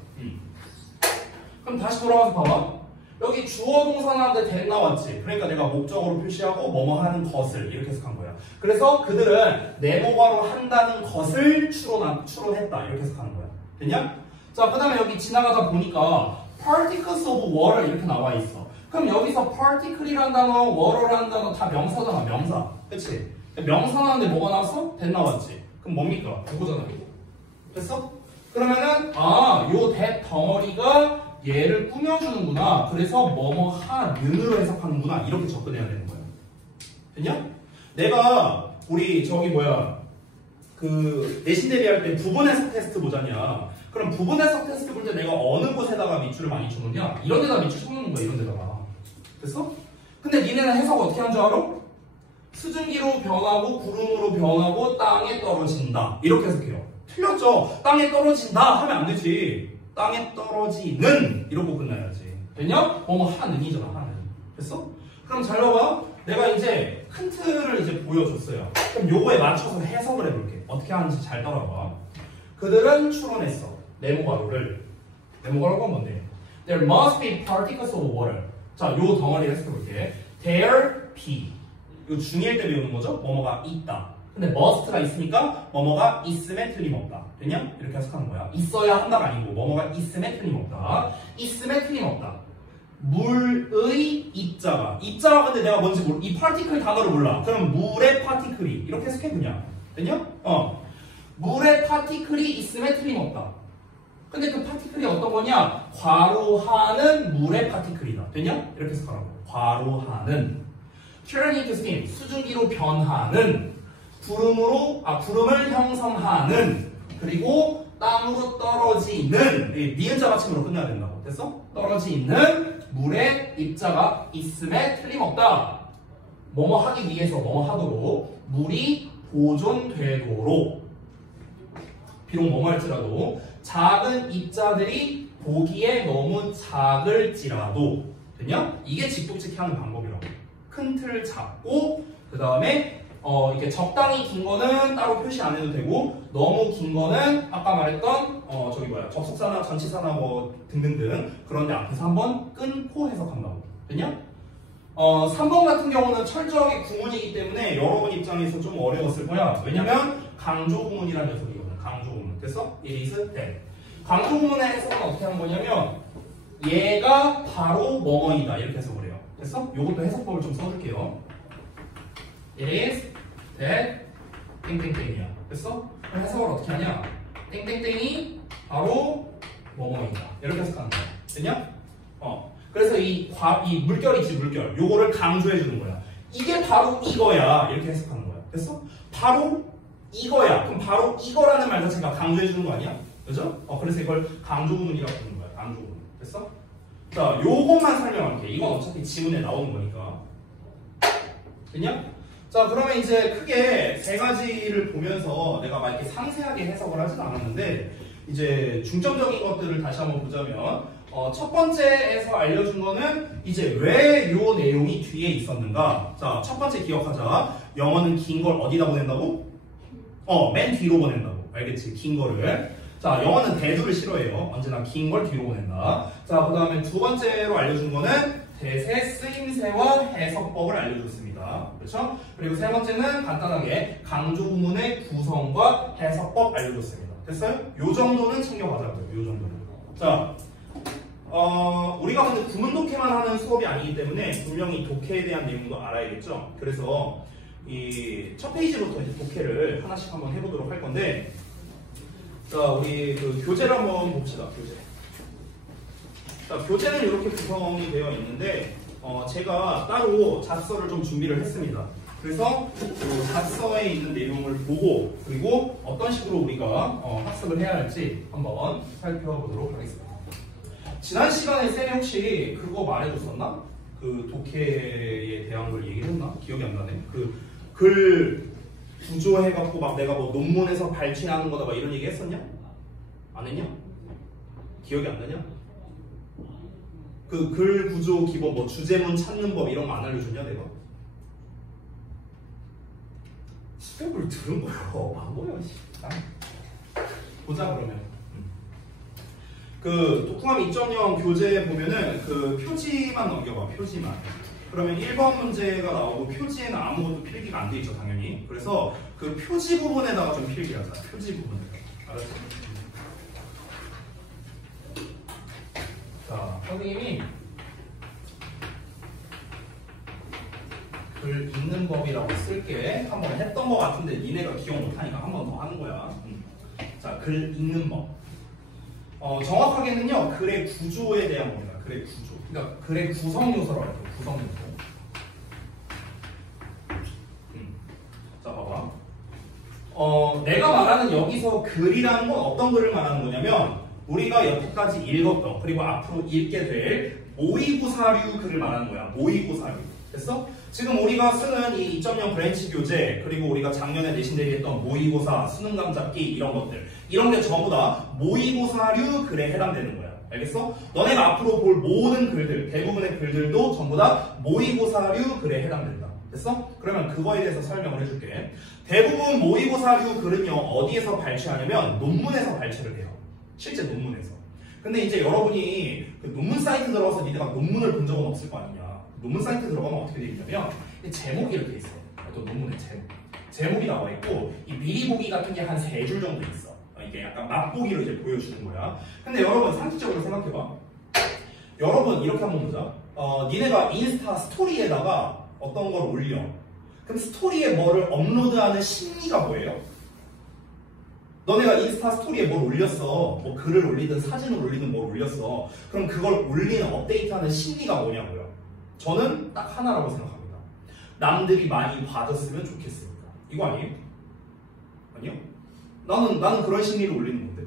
그럼 다시 돌아와서 봐봐. 여기 주어 동사 나왔는데 대 나왔지. 그러니까 내가 목적어로 표시하고 뭐뭐 하는 것을 이렇게 해석한 거야. 그래서 그들은 네모괄호 한다는 것을 추론했다. 이렇게 해석하는 거야. 됐냐? 자, 그 다음에 여기 지나가다 보니까 particles of water 이렇게 나와 있어. 그럼 여기서 particle이라는 단어, water라는 단어 다 명사잖아. 명사. 그치? 명사 나왔는데 뭐가 나왔어? 대 나왔지. 그럼 뭡니까? 그거잖아. 됐어? 그러면은 요 대 덩어리가 얘를 꾸며주는구나. 그래서 뭐뭐 하는으로 해석하는구나. 이렇게 접근해야 되는 거야. 됐냐? 내가 우리 내신 대비할 때 부분 해석 테스트 보잖냐. 그럼 부분 해석 테스트 볼 때 내가 어느 곳에다가 밑줄을 많이 쳐놓냐? 이런 데다가 밑줄 쳐놓는 거야. 이런 데다가. 됐어? 근데 니네는 해석 어떻게 하는 줄 알아? 수증기로 변하고 구름으로 변하고 땅에 떨어진다. 이렇게 해석해요. 틀렸죠? 땅에 떨어진다 하면 안 되지. 땅에 떨어지는 이러고 끝나야지. 됐냐? 뭐뭐 하는이잖아. 하는. 됐어? 그럼 잘 봐봐. 내가 이제 큰 틀을 이제 보여줬어요. 그럼 요거에 맞춰서 해석을 해볼게. 어떻게 하는지 잘 따라봐. 그들은 추론했어. 네모괄호를. 네모괄호가 뭔데? There must be particles of water. 자, 요 덩어리 해석해볼게. There be. 이거 중1 때 배우는 거죠? 뭐뭐가 있다. 근데 must가 있으니까 뭐뭐가 있음에 틀림없다. 됐냐? 이렇게 해석하는 거야. 있어야 한다가 아니고 뭐뭐가 있음에 틀림없다. 있음에 틀림없다. 물의 입자가 근데 내가 뭔지 모르. 이 파티클 단어를 몰라. 그럼 물의 파티클이 이렇게 해석해 그냥. 됐냐? 물의 파티클이 있음에 틀림없다. 근데 그 파티클이 어떤 거냐? 괄호하는 물의 파티클이다. 됐냐? 이렇게 해석하라고. 괄호하는 turn into steam 수증기로 변하는 구름을 형성하는 그리고 땅으로 떨어지는 니은자 받침으로 끝내야 된다고. 됐어? 떨어지는 물의 입자가 있음에 틀림없다. 뭐뭐 하기 위해서 뭐뭐 하도록 물이 보존되도록 비록 뭐뭐 할지라도 작은 입자들이 보기에 너무 작을지라도 됐냐? 이게 직독직해 하는 방법이라고. 큰 틀 잡고 그 다음에 이렇게 적당히 긴 거는 따로 표시 안 해도 되고 너무 긴 거는 아까 말했던 접속사나 전치사나 뭐 등등등 그런데 앞에서 한번 끊고 해석한다고. 됐냐? 3번 같은 경우는 철저하게 구문이기 때문에 여러분 입장에서 좀 어려웠을 거야. 왜냐면 강조구문이라는 녀석이거든. 강조구문. 됐어? It is that. 강조구문의 해석은 어떻게 하는 거냐면 얘가 바로 뭐뭐이다 이렇게 해석을 해요. 됐어? 요것도 해석법을 좀 써줄게요. It is that 땡땡땡이야. 됐어? 그럼 해석을 어떻게 하냐? 땡땡땡이 바로 뭐뭐이다. 이렇게 해석하는 거야. 됐냐? 그래서 이 물결이지 물결. 요거를 강조해 주는 거야. 이게 바로 이거야. 이렇게 해석하는 거야. 됐어? 바로 이거야. 그럼 바로 이거라는 말 자체가 강조해 주는 거 아니야? 그죠? 그래서 이걸 강조구문이라고 부르는 거야. 강조구문. 됐어? 자, 요것만 설명할게. 이건 어차피 지문에 나오는 거니까. 됐냐? 자, 그러면 이제 크게 세 가지를 보면서 내가 막 이렇게 상세하게 해석을 하진 않았는데 이제 중점적인 것들을 다시 한번 보자면 첫 번째에서 알려준 거는 이제 왜 요 내용이 뒤에 있었는가. 자, 첫 번째 기억하자. 영어는 긴 걸 어디다 보낸다고? 맨 뒤로 보낸다고. 알겠지? 긴 거를. 자, 영어는 대두를 싫어해요. 언제나 긴 걸 뒤로 보낸다. 자, 그 다음에 두 번째로 알려준 거는 대세, 쓰임새와 해석법을 알려줬습니다. 그렇죠? 그리고 세 번째는 간단하게 강조 구문의 구성과 해석법 알려줬습니다. 됐어요? 요 정도는 챙겨가자고요. 요 정도는. 자, 우리가 근데 구문 독해만 하는 수업이 아니기 때문에 분명히 독해에 대한 내용도 알아야겠죠? 그래서 이 첫 페이지부터 이제 독해를 하나씩 한번 해보도록 할 건데, 자, 우리 그 교재를 한번 봅시다. 교재. 자, 교재는 이렇게 구성이 되어 있는데, 제가 따로 자소서를 좀 준비를 했습니다. 그래서 그 자소서에 있는 내용을 보고, 그리고 어떤 식으로 우리가 학습을 해야 할지 한번 살펴보도록 하겠습니다. 지난 시간에 쌤이 혹시 그거 말해줬었나? 그 독해에 대한 걸 얘기를 했나? 기억이 안 나네. 그 글 구조해갖고 막 내가 뭐 논문에서 발췌하는 거다 막 이런 얘기 했었냐? 안 했냐? 기억이 안 나냐? 그 글 구조 기본 뭐 주제문 찾는 법 이런 거 안 알려줬냐 내가? 수업을 들은 거야. 안 보여. 보자 그러면. 그 독후감 2.0 교재 보면은 그 표지만 넘겨봐. 표지만. 그러면 1번 문제가 나오고 표지에는 아무것도 필기가 안 돼 있죠 당연히. 그래서 그 표지 부분에다가 좀 필기하자. 표지 부분에. 알았지? 자, 선생님이 글 읽는 법이라고 쓸게. 한번 했던 것 같은데 니네가 기억 못하니까 한 번 더 하는 거야. 자, 글 읽는 법. 정확하게는요 글의 구조에 대한 겁니다. 글의 구조. 그러니까 글의 구성 요소라고 할게요. 구성 요소. 자, 봐봐. 내가 말하는 여기서 글이라는 건 어떤 글을 말하는 거냐면 우리가 여태까지 읽었던 그리고 앞으로 읽게 될 모의고사류 글을 말하는 거야. 모의고사류. 됐어? 지금 우리가 쓰는 이 2.0 브랜치 교재, 그리고 우리가 작년에 내신 대비했던 모의고사, 수능감 잡기 이런 것들, 이런 게 전부 다 모의고사류 글에 해당되는 거야. 알겠어? 너네가 앞으로 볼 모든 글들, 대부분의 글들도 전부 다 모의고사류 글에 해당된다. 됐어? 그러면 그거에 대해서 설명을 해줄게. 대부분 모의고사류 글은요 어디에서 발췌하냐면 논문에서 발췌를 해요. 실제 논문에서. 근데 이제 여러분이 그 논문 사이트 들어가서 니네가 논문을 본 적은 없을 거 아니냐. 논문 사이트 들어가면 어떻게 되어 있냐면 제목이 이렇게 있어. 어떤 논문의 제목이 나와 있고 이 미리 보기 같은 게 한 3줄 정도 있어. 이게 약간 맛보기로 이제 보여주는 거야. 근데 여러분 상식적으로 생각해봐. 여러분 이렇게 한번 보자. 니네가 인스타 스토리에다가 어떤 걸 올려. 그럼 스토리에 뭐를 업로드하는 심리가 뭐예요? 너네가 인스타 스토리에 뭘 올렸어. 뭐 글을 올리든 사진을 올리든 뭘 올렸어. 그럼 그걸 올리는 업데이트하는 심리가 뭐냐고요. 저는 딱 하나라고 생각합니다. 남들이 많이 봐줬으면 좋겠습니다. 이거 아니에요? 아니요? 나는 그런 심리를 올리는 건데.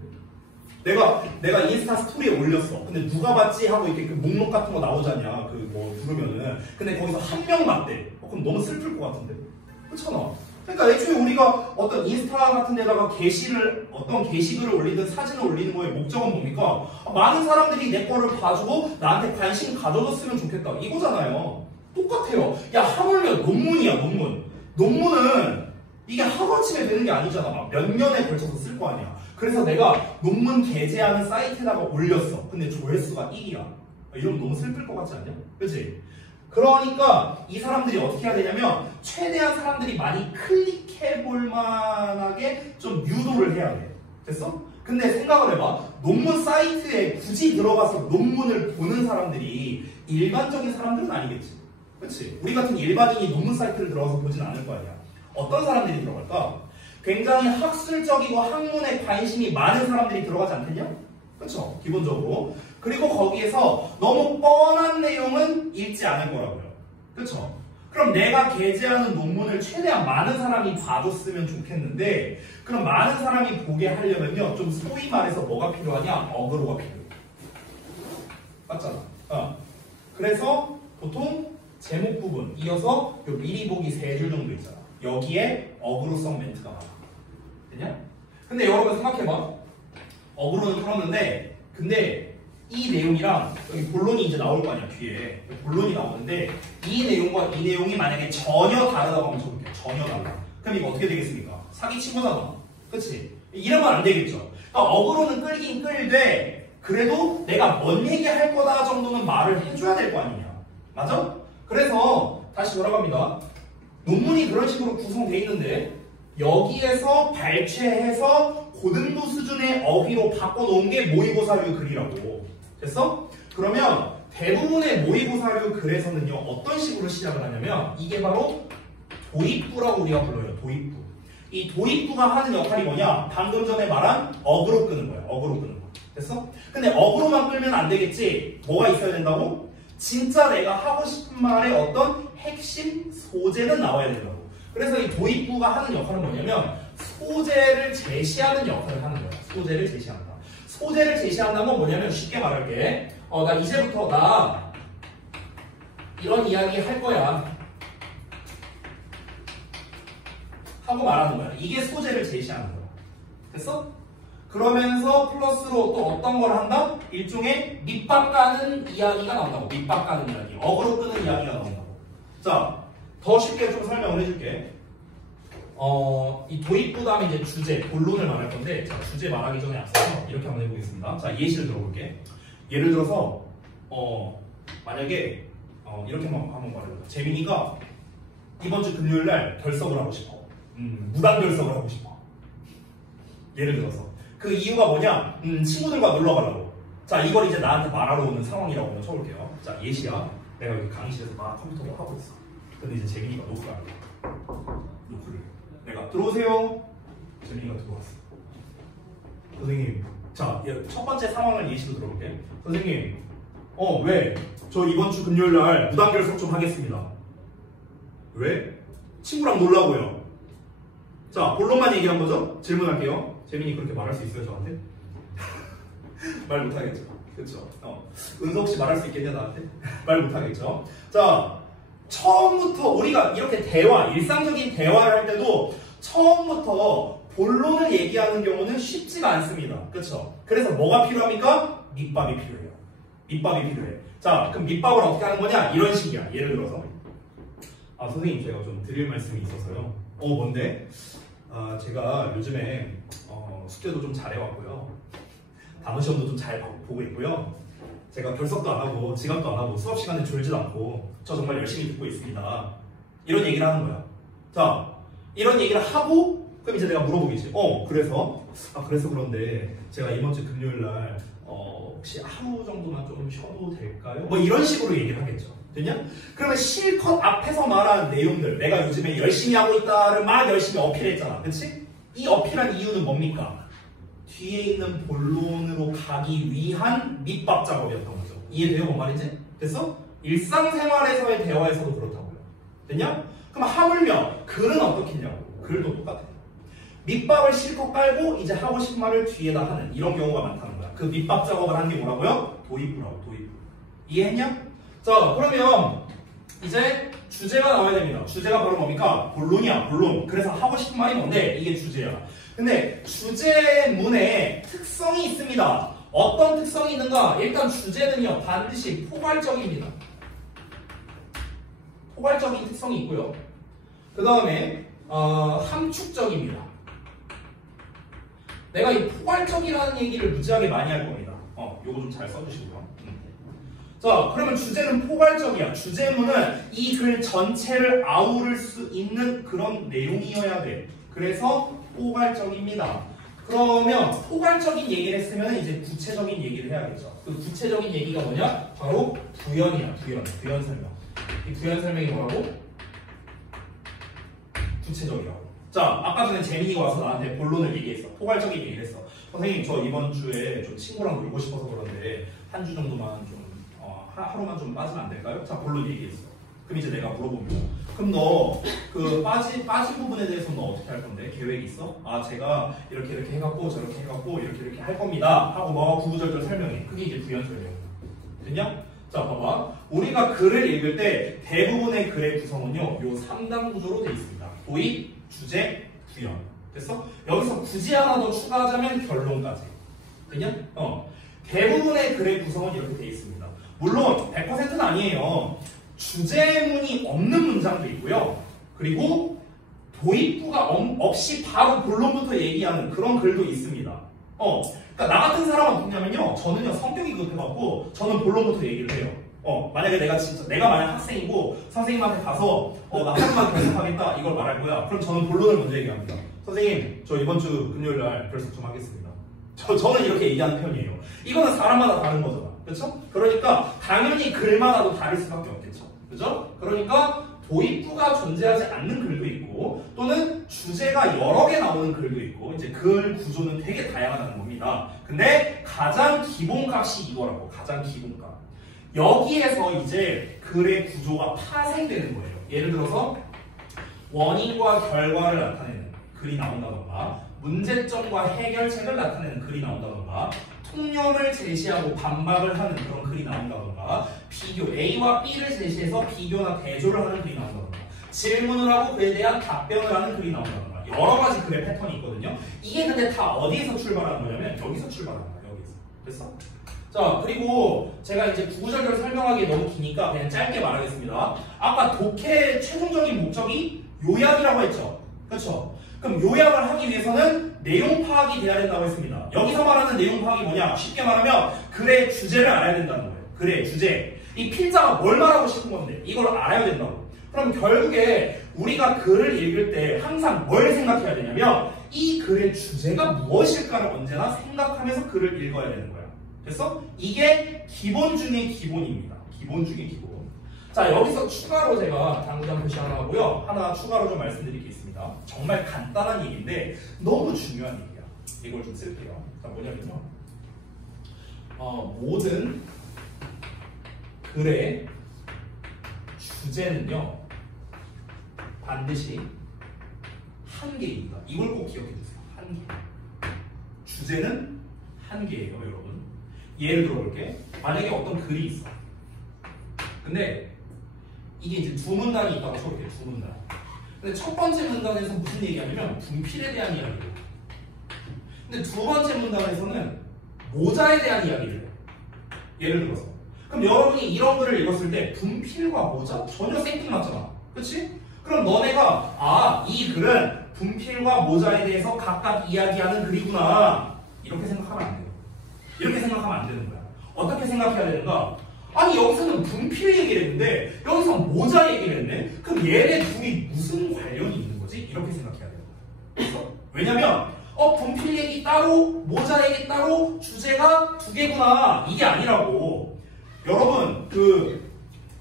내가 인스타 스토리에 올렸어. 근데 누가 봤지 하고 이렇게 그 목록 같은 거 나오잖냐. 그 뭐 누르면은. 근데 거기서 한 명 봤대. 그럼 너무 슬플 것 같은데. 그렇잖아. 그러니까 애초에 우리가 어떤 인스타 같은 데다가 어떤 게시글을 올리든 사진을 올리는 거의 목적은 뭡니까? 많은 사람들이 내 거를 봐주고 나한테 관심 가져줬으면 좋겠다. 이거잖아요. 똑같아요. 야, 하물며 논문이야, 논문. 논문은 이게 하루아침에 되는 게 아니잖아. 막 몇 년에 걸쳐서 쓸 거 아니야. 그래서 내가 논문 게재하는 사이트에다가 올렸어. 근데 조회수가 1이야. 이러면 너무 슬플 것 같지 않냐? 그치? 그러니까 이 사람들이 어떻게 해야 되냐면 최대한 사람들이 많이 클릭해볼 만하게 좀 유도를 해야 돼. 됐어? 근데 생각을 해봐. 논문 사이트에 굳이 들어가서 논문을 보는 사람들이 일반적인 사람들은 아니겠지. 그치? 우리 같은 일반인이 논문 사이트를 들어가서 보진 않을 거 아니야. 어떤 사람들이 들어갈까? 굉장히 학술적이고 학문에 관심이 많은 사람들이 들어가지 않겠냐? 그쵸? 기본적으로. 그리고 거기에서 너무 뻔한 내용은 읽지 않을 거라고요. 그쵸? 그럼 내가 게재하는 논문을 최대한 많은 사람이 봐줬으면 좋겠는데 그럼 많은 사람이 보게 하려면요 좀 소위 말해서 뭐가 필요하냐? 어그로가 필요해. 맞잖아. 그래서 보통 제목 부분 이어서 요 미리 보기 3줄 정도 있잖아. 여기에 어그로성 멘트가 많아. 됐냐? 근데 여러분 생각해봐. 어그로는 풀었는데 근데 이 내용이랑 여기 본론이 이제 나올 거 아니야 뒤에 본론이 나오는데 이 내용과 이 내용이 만약에 전혀 다르다고 하면 좋을게요. 전혀 달라. 그럼 이거 어떻게 되겠습니까? 사기 친거잖아. 그치? 이러면 안 되겠죠. 그러니까 어그로는 끌긴 끌되 그래도 내가 뭔 얘기할 거다 정도는 말을 해줘야 될 거 아니냐. 맞아? 그래서 다시 돌아갑니다. 논문이 그런 식으로 구성되어 있는데 여기에서 발췌해서 고등부 수준의 어휘로 바꿔놓은 게 모의고사류 글이라고. 됐어? 그러면 대부분의 모의고사류 글에서는요 어떤 식으로 시작을 하냐면 이게 바로 도입부라고 우리가 불러요. 도입부. 이 도입부가 하는 역할이 뭐냐? 방금 전에 말한 어그로 끄는 거야. 어그로 끄는 거. 됐어? 근데 어그로만 끌면 안 되겠지. 뭐가 있어야 된다고? 진짜 내가 하고 싶은 말의 어떤 핵심 소재는 나와야 된다고. 그래서 이 도입부가 하는 역할은 뭐냐면 소재를 제시하는 역할을 하는 거야. 소재를 제시한다. 소재를 제시한다는 건 뭐냐면 쉽게 말할게. 나 이제부터 나 이런 이야기 할 거야. 하고 말하는 거야. 이게 소재를 제시하는 거야. 됐어? 그러면서 플러스로 또 어떤 걸 한다? 일종의 밑밥 가는 이야기가 나온다고. 밑밥 가는 이야기. 어그로 끄는 이야기가 나온다고. 자, 더 쉽게 좀 설명을 해줄게. 이 도입부 다음에 이제 주제, 본론을 말할 건데, 자, 주제 말하기 전에 앞서서 이렇게 한번 해보겠습니다. 자, 예시를 들어볼게. 예를 들어서, 만약에, 이렇게 한번 말해볼게요. 재민이가 이번 주 금요일 날 결석을 하고 싶어. 무단 결석을 하고 싶어. 예를 들어서. 그 이유가 뭐냐? 친구들과 놀러 가려고. 자, 이걸 이제 나한테 말하러 오는 상황이라고 한번 쳐볼게요. 자, 예시야. 내가 여기 강의실에서 막 컴퓨터로 하고 있어. 근데 이제 재민이가 노크를 하는 거야. 노크를. 내가 들어오세요. 재민이가 들어왔어. 선생님. 자, 첫 번째 상황을 예시로 들어볼게. 선생님. 왜? 저 이번 주 금요일 날 무단 결석 좀 하겠습니다. 왜? 친구랑 놀라고요. 자, 본론만 얘기한 거죠? 질문할게요. 재민이 그렇게 말할 수 있어요, 저한테? 말 못하겠죠. 그쵸? 은서 혹시 말할 수 있겠냐, 나한테? 말 못하겠죠. 자, 처음부터 우리가 이렇게 일상적인 대화를 할 때도 처음부터 본론을 얘기하는 경우는 쉽지가 않습니다. 그쵸? 그래서 뭐가 필요합니까? 밑밥이 필요해요. 밑밥이 필요해. 자, 그럼 밑밥을 어떻게 하는 거냐? 이런 식이야. 예를 들어서. 선생님, 제가 좀 드릴 말씀이 있어서요. 뭔데? 제가 요즘에 숙제도 좀 잘해왔고요. 단어 시험도 좀 잘 보고 있고요. 제가 결석도 안 하고 지각도 안 하고 수업 시간에 졸지도 않고 저 정말 열심히 듣고 있습니다. 이런 얘기를 하는 거야. 자, 이런 얘기를 하고 그럼 이제 내가 물어보겠지. 그래서 그런데 제가 이번 주 금요일 날 혹시 하루 정도만 좀 쉬어도 될까요? 뭐 이런 식으로 얘기를 하겠죠. 됐냐? 그러면 실컷 앞에서 말한 내용들, 내가 요즘에 열심히 하고 있다를 막 열심히 어필했잖아. 그치? 이 어필한 이유는 뭡니까? 뒤에 있는 본론으로 가기 위한 밑밥 작업이었던 거죠. 이해돼요? 뭔 말인지? 됐어? 일상생활에서의 대화에서도 그렇다고요. 됐냐? 그럼 하물며 글은 어떻겠냐고. 글도 똑같아요. 밑밥을 실컷 깔고 이제 하고 싶은 말을 뒤에다 하는 이런 경우가 많다는 거야. 그 밑밥 작업을 하는 게 뭐라고요? 도입부라고. 도입부. 이해했냐? 자, 그러면 이제 주제가 나와야 됩니다. 주제가 바로 뭡니까? 본론이야, 본론. 그래서 하고 싶은 말이 뭔데? 이게 주제야. 근데 주제문에 특성이 있습니다. 어떤 특성이 있는가? 일단 주제는요, 반드시 포괄적입니다. 포괄적인 특성이 있고요. 그 다음에 함축적입니다. 내가 이 포괄적이라는 얘기를 무지하게 많이 할 겁니다. 요거 좀 잘 써주시고요. 자, 그러면 주제는 포괄적이야. 주제문은 이 글 전체를 아우를 수 있는 그런 내용이어야 돼. 그래서 포괄적입니다. 그러면 포괄적인 얘기를 했으면 이제 구체적인 얘기를 해야겠죠. 그 구체적인 얘기가 뭐냐? 바로 부연이야. 부연 설명. 이 부연 설명이 뭐라고? 구체적이라고. 자, 아까 전에 재민이가 와서 나한테 본론을 얘기했어. 포괄적인 얘기를 했어. 선생님, 저 이번 주에 좀 친구랑 놀고 싶어서 그런데 한 주 정도만 좀 하루만 좀 빠지면 안 될까요? 자, 본론 얘기했어. 그럼 이제 내가 물어봅니다. 그럼 너 그 빠진 부분에 대해서 너 어떻게 할 건데? 계획이 있어? 제가 이렇게 해갖고 저렇게 해갖고 이렇게 할 겁니다. 하고 뭐 구구절절 설명해. 그게 이제 부연 설명. 됐냐? 자, 봐봐. 우리가 글을 읽을 때 대부분의 글의 구성은요, 요 3단 구조로 되어 있습니다. 도입, 주제, 부연. 됐어? 여기서 굳이 하나 더 추가하자면 결론까지. 그냥 대부분의 글의 구성은 이렇게 되어 있습니다. 물론 100%는 아니에요. 주제문이 없는 문장도 있고요. 그리고 도입부가 없이 바로 본론부터 얘기하는 그런 글도 있습니다. 그러니까 나 같은 사람은 뭐냐면요. 저는요 성격이 급해갖고 저는 본론부터 얘기를 해요. 만약에 내가 만약 학생이고 선생님한테 가서 나 한번 결석하겠다 이걸 말할 거야. 그럼 저는 본론을 먼저 얘기합니다. 선생님, 저 이번 주 금요일 날 결석 좀 하겠습니다. 저는 이렇게 얘기하는 편이에요. 이거는 사람마다 다른 거잖아. 그렇죠? 그러니까 당연히 글마다도 다를 수밖에 없겠죠. 그죠? 그러니까 도입부가 존재하지 않는 글도 있고 또는 주제가 여러 개 나오는 글도 있고 이제 글 구조는 되게 다양하다는 겁니다. 근데 가장 기본값이 이거라고. 가장 기본값. 여기에서 이제 글의 구조가 파생되는 거예요. 예를 들어서 원인과 결과를 나타내는 글이 나온다던가 문제점과 해결책을 나타내는 글이 나온다던가 통념을 제시하고 반박을 하는 그런 글이 나온다던가 비교, A와 B를 제시해서 비교나 대조를 하는 글이 나온다던가 질문을 하고 그에 대한 답변을 하는 글이 나온다던가 여러 가지 글의 패턴이 있거든요. 이게 근데 다 어디에서 출발하는 거냐면 여기서 출발하는 거예요. 여기서. 됐어? 자, 그리고 제가 이제 구구절절 설명하기 너무 기니까 그냥 짧게 말하겠습니다. 아까 독해의 최종적인 목적이 요약이라고 했죠. 그렇죠? 그럼 요약을 하기 위해서는 내용 파악이 돼야 된다고 했습니다. 여기서 말하는 내용 파악이 뭐냐? 쉽게 말하면 글의 주제를 알아야 된다는 거예요. 글의 주제. 이 필자가 뭘 말하고 싶은 건데 이걸 알아야 된다고. 그럼 결국에 우리가 글을 읽을 때 항상 뭘 생각해야 되냐면 이 글의 주제가 무엇일까를 언제나 생각하면서 글을 읽어야 되는 거예요. 됐어? 이게 기본 중의 기본입니다. 기본 중의 기본. 자, 여기서 추가로 제가 당장 표시 하나 하고요. 하나 추가로 좀 말씀드릴 게 있습니다. 정말 간단한 얘기인데 너무 중요한 얘기야. 이걸 좀 쓸게요. 자, 뭐냐면요. 모든 글의 주제는요. 반드시 한 개입니다. 이걸 꼭 기억해 주세요. 한 개. 주제는 한 개예요, 여러분. 예를 들어볼게. 만약에 어떤 글이 있어. 근데 이게 이제 두 문단이 있다고 쳐볼게요. 두 문단. 근데 첫 번째 문단에서 무슨 얘기하냐면 분필에 대한 이야기를. 근데 두 번째 문단에서는 모자에 대한 이야기를 해요. 예를 들어서. 그럼 여러분이 이런 글을 읽었을 때 분필과 모자? 전혀 생뚱맞잖아. 그치? 그럼 너네가 이 글은 분필과 모자에 대해서 각각 이야기하는 글이구나. 이렇게 생각하면 안 돼요. 이렇게 생각하면 안 되는 거야. 어떻게 생각해야 되는가? 아니 여기서는 분필 얘기를 했는데 여기서 모자 얘기를 했네? 그럼 얘네 둘이 무슨 관련이 있는 거지? 이렇게 생각해야 되는 거야. 왜냐면 분필 얘기 따로 모자 얘기 따로 주제가 두 개구나 이게 아니라고.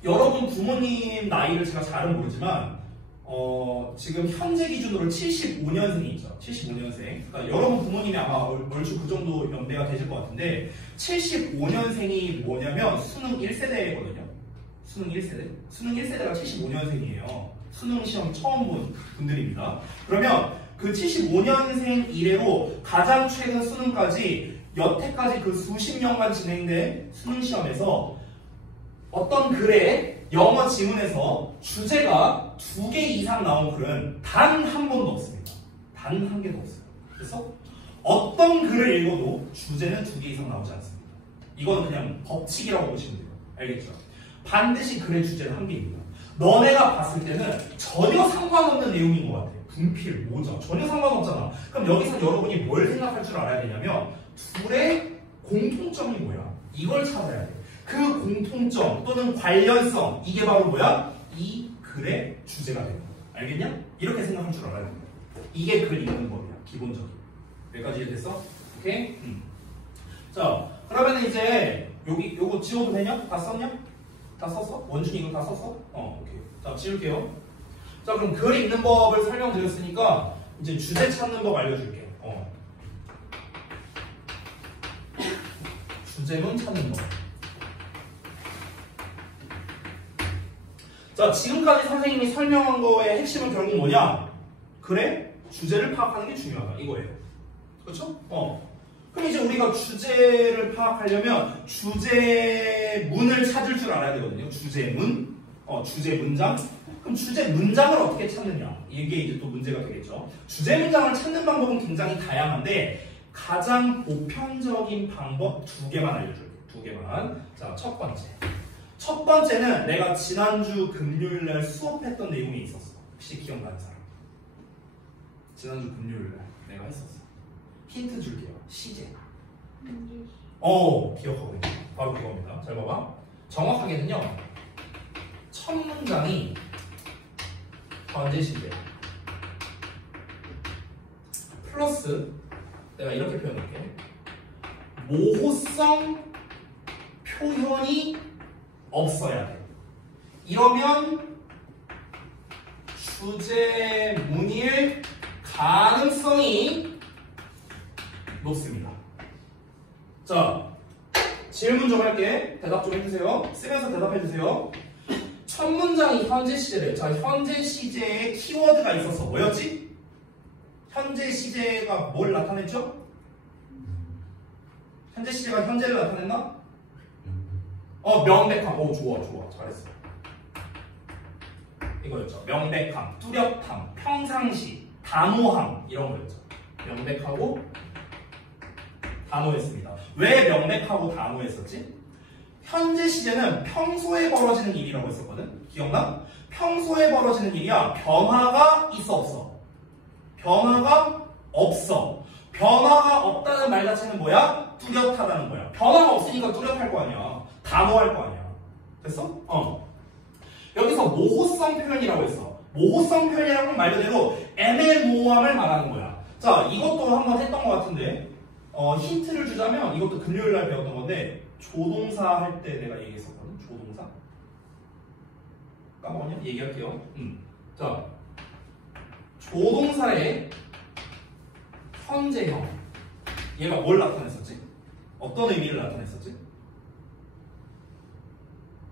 여러분 부모님 나이를 제가 잘은 모르지만 지금 현재 기준으로 75년생이 있죠. 75년생. 그러니까 여러분 부모님이 아마 얼추 그 정도 연배가 되실 것 같은데 75년생이 뭐냐면 수능 1세대거든요. 수능 1세대. 수능 1세대가 75년생이에요. 수능 시험 처음 본 분들입니다. 그러면 그 75년생 이래로 가장 최근 수능까지 여태까지 그 수십 년간 진행된 수능 시험에서 어떤 글에 영어 지문에서 주제가 2개 이상 나온 글은 단 한 번도 없습니다. 단 한 개도 없어요. 그래서 어떤 글을 읽어도 주제는 2개 이상 나오지 않습니다. 이건 그냥 법칙이라고 보시면 돼요. 알겠죠? 반드시 글의 주제는 한 개입니다. 너네가 봤을 때는 전혀 상관없는 내용인 것 같아요. 분필, 모자 전혀 상관없잖아. 그럼 여기서 여러분이 뭘 생각할 줄 알아야 되냐면 둘의 공통점이 뭐야? 이걸 찾아야 돼. 그 공통점 또는 관련성 이게 바로 뭐야? 이 글의 주제가 되는 거야. 알겠냐? 이렇게 생각할 줄 알아야 된다. 이게 글 읽는 법이야. 기본적으로. 여기까지 이해됐어? 오케이? 자, 그러면 이제 요거 지워도 되냐? 다 썼냐? 다 썼어? 원준이 이거 다 썼어? 오케이. 자, 지울게요. 자, 그럼 글 읽는 법을 설명드렸으니까 이제 주제 찾는 법 알려줄게. 주제문 찾는 법. 자, 지금까지 선생님이 설명한 거의 핵심은 결국 뭐냐? 글의 주제를 파악하는 게 중요하다. 이거예요. 그렇죠? 그럼 이제 우리가 주제를 파악하려면 주제문을 찾을 줄 알아야 되거든요. 주제문, 주제 문장. 그럼 주제 문장을 어떻게 찾느냐? 이게 이제 또 문제가 되겠죠. 주제 문장을 찾는 방법은 굉장히 다양한데 가장 보편적인 방법 2개만 알려줄게. 2개만. 자, 첫 번째. 첫 번째는 내가 지난주 금요일날 수업했던 내용이 있었어. 혹시 기억나는 사람? 지난주 금요일날 내가 했었어. 힌트 줄게요. 시제. 기억하고 있네. 바로 그겁니다. 잘 봐봐. 정확하게는요. 첫 문장이 현재 시제 플러스 내가 이렇게 표현할게. 모호성 표현이 없어야 돼. 이러면 주제문일 가능성이 높습니다. 자, 질문 좀 할게. 대답 좀 해주세요. 쓰면서 대답해주세요. 첫 문장이 현재 시제래. 자, 현재 시제에 키워드가 있어서 뭐였지? 현재 시제가 뭘 나타냈죠? 현재 시제가 현재를 나타냈나? 명백함. 좋아. 잘했어. 이거였죠. 명백함, 뚜렷함, 평상시, 단호함 이런 거였죠. 명백하고 단호했습니다. 왜 명백하고 단호했었지? 현재 시제는 평소에 벌어지는 일이라고 했었거든. 기억나? 평소에 벌어지는 일이야. 변화가 있어 없어? 변화가 없어. 변화가 없다는 말 자체는 뭐야? 뚜렷하다는 거야. 변화가 없으니까 뚜렷할 거 아니야. 단호할 거 아니야. 됐어? 여기서 모호성 표현이라고 했어. 모호성 표현이라고 말 그대로 애매모호함을 말하는 거야. 자, 이것도 한번 했던 것 같은데 힌트를 주자면 이것도 금요일날 배웠던 건데 조동사 할 때 내가 얘기했었거든. 조동사 까먹었냐? 얘기할게요. 자, 조동사의 현재형 얘가 뭘 나타냈었지? 어떤 의미를 나타냈었지?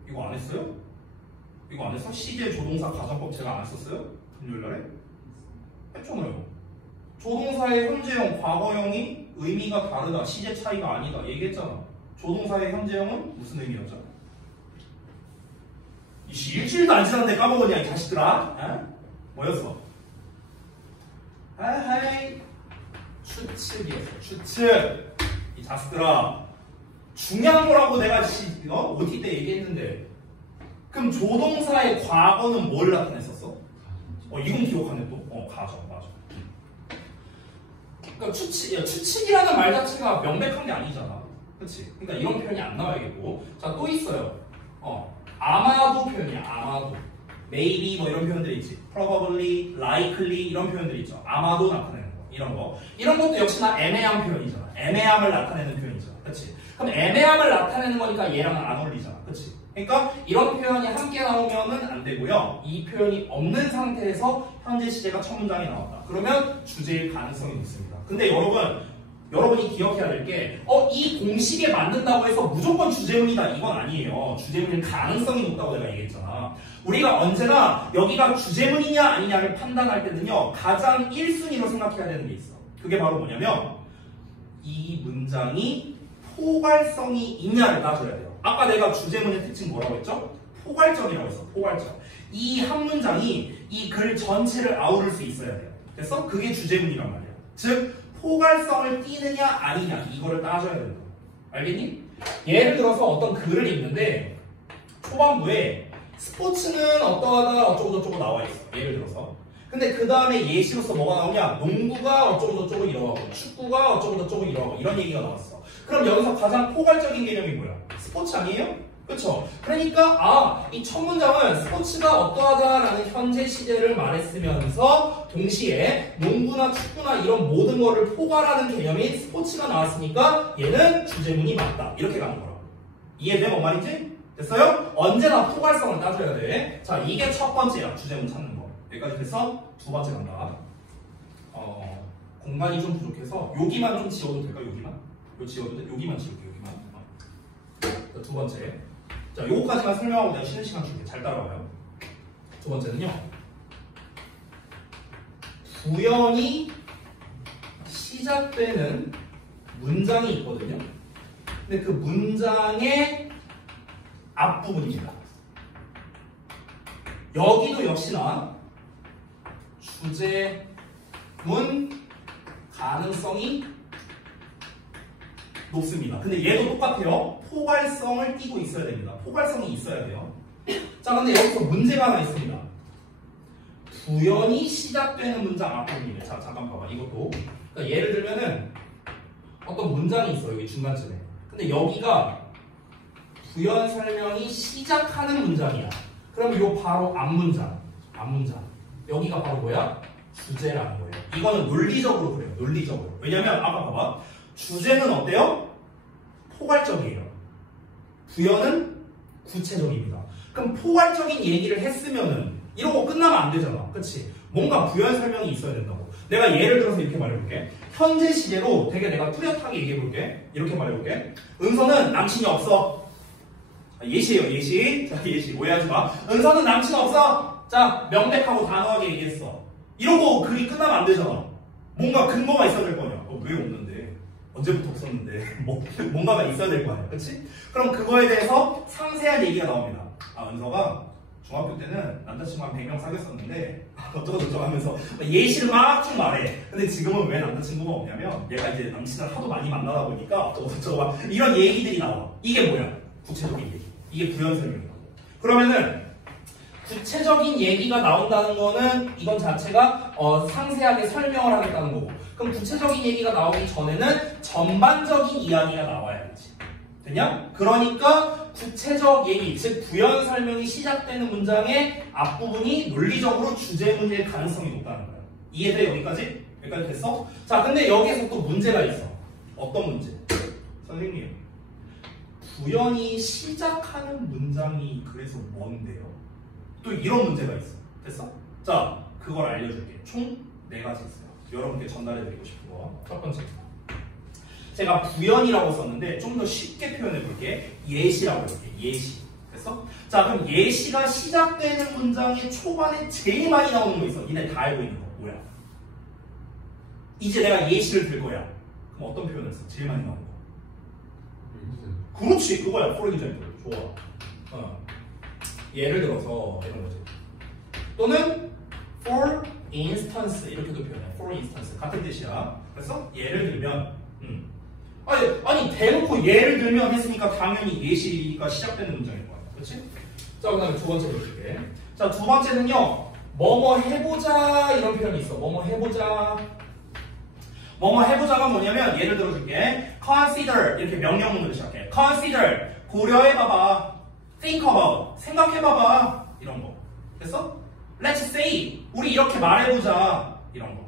이거 안 했어요? 이거 안 했어? 시제 조동사 가정법 제가 안 썼어요? 금요일날에? 했잖아요. 조동사의 현재형, 과거형이 의미가 다르다. 시제 차이가 아니다. 얘기했잖아. 조동사의 현재형은 무슨 의미였죠? 일주일도 안 지났는데 까먹었냐 이 자식들아? 에? 뭐였어? 하이 추측이었어. 추측. 이 자식들아. 중요한 거라고 내가 OT 때 얘기했는데 그럼 조동사의 과거는 뭘 나타냈었어? 이건 기억하네 또. 가정 맞아. 그러니까 추측이라는 말 자체가 명백한 게 아니잖아. 그치? 그러니까 이런 표현이 안 나와야겠고. 자, 또 있어요. 아마도 표현이야. 아마도. maybe 뭐 이런 표현들이 있지. probably, likely 이런 표현들이 있죠. 아마도 나타내는 거. 이런 거. 이런 것도 역시나 애매한 표현이잖아. 애매함을 나타내는 표현이잖아. 그치? 그럼 애매함을 나타내는 거니까 얘랑은 안 어울리잖아. 그치? 그러니까 이런 표현이 함께 나오면은 안 되고요. 이 표현이 없는 상태에서 현재 시제가 첫 문장에 나왔다. 그러면 주제일 가능성이 높습니다. 근데 여러분이 기억해야 될 게 이 공식에 맞는다고 해서 무조건 주제문이다 이건 아니에요. 주제문일 가능성이 높다고 내가 얘기했잖아. 우리가 언제나 여기가 주제문이냐 아니냐를 판단할 때는요. 가장 1순위로 생각해야 되는 게 있어. 그게 바로 뭐냐면 이 문장이 포괄성이 있냐를 따져야 돼요. 아까 내가 주제문의 특징 뭐라고 했죠? 포괄적이라고 했어. 포괄적. 이 한 문장이 이 글 전체를 아우를 수 있어야 돼요. 됐어? 그게 주제문이란 말이야. 즉 포괄성을 띠느냐 아니냐 이거를 따져야 된다. 알겠니? 예를 들어서 어떤 글을 읽는데 초반부에 스포츠는 어떠하다 어쩌고저쩌고 나와 있어. 예를 들어서. 근데 그 다음에 예시로서 뭐가 나오냐? 농구가 어쩌고저쩌고 이러고 축구가 어쩌고저쩌고 이러고 이런 얘기가 나왔어. 그럼 여기서 가장 포괄적인 개념이 뭐야? 스포츠 아니에요? 그쵸? 그러니까 이 첫 문장은 스포츠가 어떠하다라는 현재 시제를 말했으면서 동시에 농구나 축구나 이런 모든 거를 포괄하는 개념인 스포츠가 나왔으니까 얘는 주제문이 맞다. 이렇게 가는 거라고. 이해돼? 뭔 말인지? 됐어요? 언제나 포괄성을 따져야 돼. 자, 이게 첫 번째야. 주제문 찾는 거. 여기까지 돼서 두 번째 간다. 공간이 좀 부족해서 여기만 좀 지워도 될까? 여기만? 요 지워도 돼? 여기만 지울게. 여기만. 자, 두 번째. 자, 요거까지만 설명하고 내가 쉬는 시간 줄게. 잘 따라와요. 두 번째는요. 부연이 시작되는 문장이 있거든요. 근데 그 문장의 앞부분입니다. 여기도 역시나 주제문 가능성이 높습니다. 근데 얘도 똑같아요. 포괄성을 띠고 있어야 됩니다. 포괄성이 있어야 돼요. 자, 근데 여기서 문제가 하나 있습니다. 부연이 시작되는 문장 앞부분이네. 자, 잠깐 봐봐. 이것도. 그러니까 예를 들면은 어떤 문장이 있어. 여기 중간쯤에. 근데 여기가 부연 설명이 시작하는 문장이야. 그럼 요 바로 앞문장. 여기가 바로 뭐야? 주제라는 거예요. 이거는 논리적으로 그래요. 논리적으로. 왜냐면 아까 봐봐. 주제는 어때요? 포괄적이에요. 부연은 구체적입니다. 그럼 포괄적인 얘기를 했으면은 이런 거 끝나면 안 되잖아. 그치? 뭔가 부연 설명이 있어야 된다고. 내가 예를 들어서 이렇게 말해볼게. 현재 시제로 되게 내가 뚜렷하게 얘기해볼게. 이렇게 말해볼게. 은서는 남친이 없어. 예시예요, 예시. 자, 예시. 오해하지 마. 은서는 남친 없어. 자, 명백하고 단호하게 얘기했어. 이러고 글이 끝나면 안 되잖아. 뭔가 근거가 있어야 될 거 아니야. 왜 없는데? 언제부터 없었는데? 뭔가가 있어야 될 거 아니야. 그치? 그럼 그거에 대해서 상세한 얘기가 나옵니다. 아, 은서가 중학교 때는 남자친구 한 100명 사귀었었는데 어쩌고저쩌고 하면서 예시를 막 쭉 말해. 근데 지금은 왜 남자친구가 없냐면 얘가 이제 남친을 하도 많이 만나다 보니까 어쩌고저쩌고 막 이런 얘기들이 나와. 이게 뭐야? 구체적인 얘기. 이게 부연 설명이라고. 그러면은 구체적인 얘기가 나온다는 거는 이건 자체가 상세하게 설명을 하겠다는 거고. 그럼 구체적인 얘기가 나오기 전에는 전반적인 이야기가 나와야지. 됐냐? 그러니까 구체적 얘기, 즉 부연 설명이 시작되는 문장의 앞부분이 논리적으로 주제문일 가능성이 높다는 거야. 이해돼? 여기까지? 여기까지 됐어? 자, 근데 여기에서 또 문제가 있어. 어떤 문제? 선생님, 부연이 시작하는 문장이 그래서 뭔데요? 또 이런 문제가 있어. 됐어? 자, 그걸 알려줄게. 총 4가지 있어요. 여러분께 전달해드리고 싶은 거. 첫 번째. 제가 부연이라고 썼는데 좀 더 쉽게 표현해볼게. 예시라고 해볼게. 예시. 됐어? 자, 그럼 예시가 시작되는 문장의 초반에 제일 많이 나오는 거 있어. 니네 다 알고 있는 거. 뭐야? 이제 내가 예시를 들 거야. 그럼 어떤 표현을 써? 제일 많이 나오는 거. 그렇지. 그거야. for example. 좋아. 예를 들어서 이런 거지. 또는 for instance 이렇게도 표현해. for instance 같은 뜻이야. 그래서 예를 들면 아니 대놓고 예를 들면 했으니까 당연히 예시가 시작되는 문장일 거야. 그렇지? 자, 그 다음에 두 번째 볼게. 자, 두 번째는요. 뭐뭐 해보자 이런 표현이 있어. 뭐뭐 해보자. 뭐뭐 해보자가 뭐냐면 예를 들어줄게. consider 이렇게 명령문으로 시작해. consider 고려해봐봐. think about 생각해봐봐. 이런 거. 됐어? let's say 우리 이렇게 말해보자. 이런 거.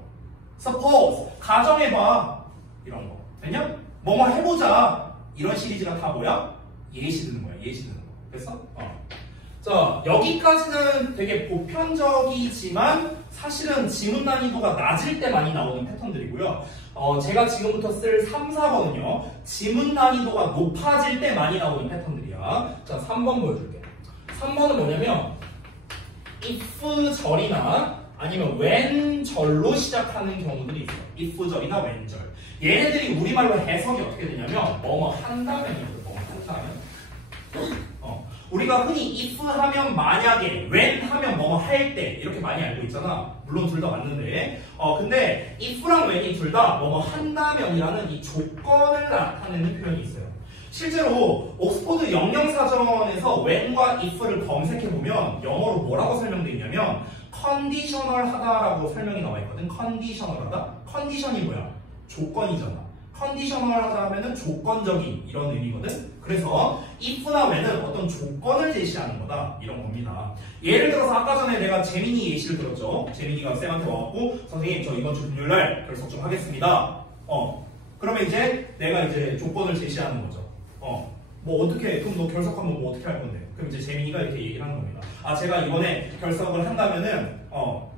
suppose 가정해봐. 이런 거. 됐냐? 뭐뭐 해보자. 이런 시리즈가 다 뭐야? 예시 드는 거야. 예시 드는 거. 됐어? 자, 여기까지는 되게 보편적이지만 사실은 지문 난이도가 낮을 때 많이 나오는 패턴들이고요. 제가 지금부터 쓸 3, 4번은요. 지문 난이도가 높아질 때 많이 나오는 패턴들이야. 자, 3번 보여줄게. 3번은 뭐냐면 if 절이나 아니면 when 절로 시작하는 경우들이 있어요. if 절이나 when 절. 얘네들이 우리말로 해석이 어떻게 되냐면 뭐뭐 한다면이죠. 뭐뭐 한다면. 우리가 흔히 if 하면 만약에, when 하면 뭐뭐 할 때 이렇게 많이 알고 있잖아. 물론 둘 다 맞는데. 근데 if랑 when이 둘 다 뭐뭐 한다면이라는 이 조건을 나타내는 표현이 있어요. 실제로 옥스퍼드 영영사전에서 when과 if를 검색해보면 영어로 뭐라고 설명되어 있냐면 컨디셔널 하다라고 설명이 나와 있거든. 컨디셔널 하다? 컨디션이 뭐야? 조건이잖아. 컨디셔널 하다 하면은 조건적인 이런 의미거든. 그래서 if나 when은 어떤 조건을 제시하는 거다. 이런 겁니다. 예를 들어서 아까 전에 내가 재민이 예시를 들었죠. 재민이가 쌤한테 와갖고 선생님 저 이번 주 금요일날 결석 좀 하겠습니다. 그러면 이제 내가 이제 조건을 제시하는 거죠. 뭐 어떻게 그럼 너 결석하면 뭐 어떻게 할 건데? 그럼 이제 재민이가 이렇게 얘기를 하는 겁니다. 아 제가 이번에 결석을 한다면은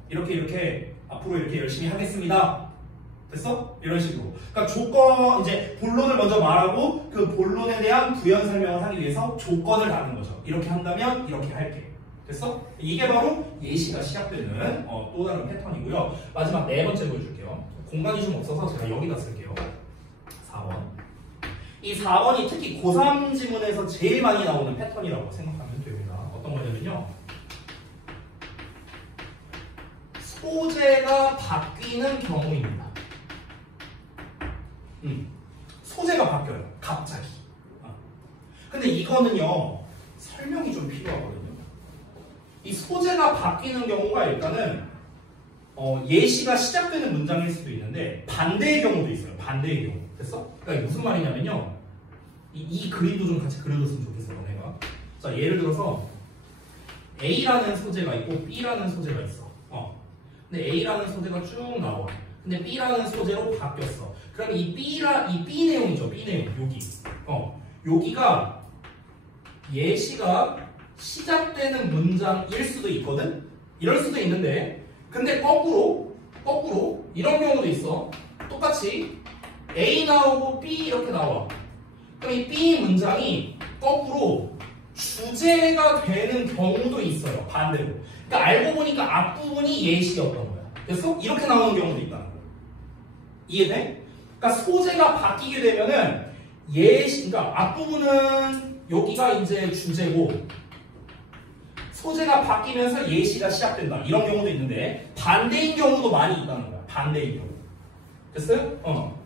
이렇게 앞으로 이렇게 열심히 하겠습니다. 됐어? 이런 식으로. 그러니까 조건 이제 본론을 먼저 말하고 그 본론에 대한 부연 설명을 하기 위해서 조건을 다는 거죠. 이렇게 한다면 이렇게 할게. 됐어? 이게 바로 예시가 시작되는 또 다른 패턴이고요. 마지막 4번째 보여줄게요. 공간이 좀 없어서 제가 여기다 쓸게요. 4번. 이 4번이 특히 고3 지문에서 제일 많이 나오는 패턴이라고 생각하면 됩니다. 어떤 거냐면요. 소재가 바뀌는 경우입니다. 소재가 바뀌어요. 이거는요 설명이 좀 필요하거든요. 이 소재가 바뀌는 경우가 일단은 예시가 시작되는 문장일 수도 있는데 반대의 경우도 있어요. 반대의 경우. 됐어? 그러니까 무슨 말이냐면요. 이 그림도 좀 같이 그려줬으면 좋겠어, 너네가. 자, 예를 들어서 A라는 소재가 있고 B라는 소재가 있어. 근데 A라는 소재가 쭉 나와. 근데 B라는 소재로 바뀌었어. 그럼 이 B 내용이죠. B 내용. 여기. 여기가 예시가 시작되는 문장일 수도 있거든? 이럴 수도 있는데, 근데 거꾸로 이런 경우도 있어. 똑같이 A 나오고 B 이렇게 나와. 그럼 이 B 문장이 거꾸로 주제가 되는 경우도 있어요. 반대로. 그러니까 알고 보니까 앞부분이 예시였던 거야. 그래서 이렇게 나오는 경우도 있다는 거야. 이해돼? 그러니까 소재가 바뀌게 되면은 그러니까 앞부분은 여기가 이제 주제고 소재가 바뀌면서 예시가 시작된다. 이런 경우도 있는데 반대인 경우도 많이 있다는 거야. 반대인 경우. 됐어요?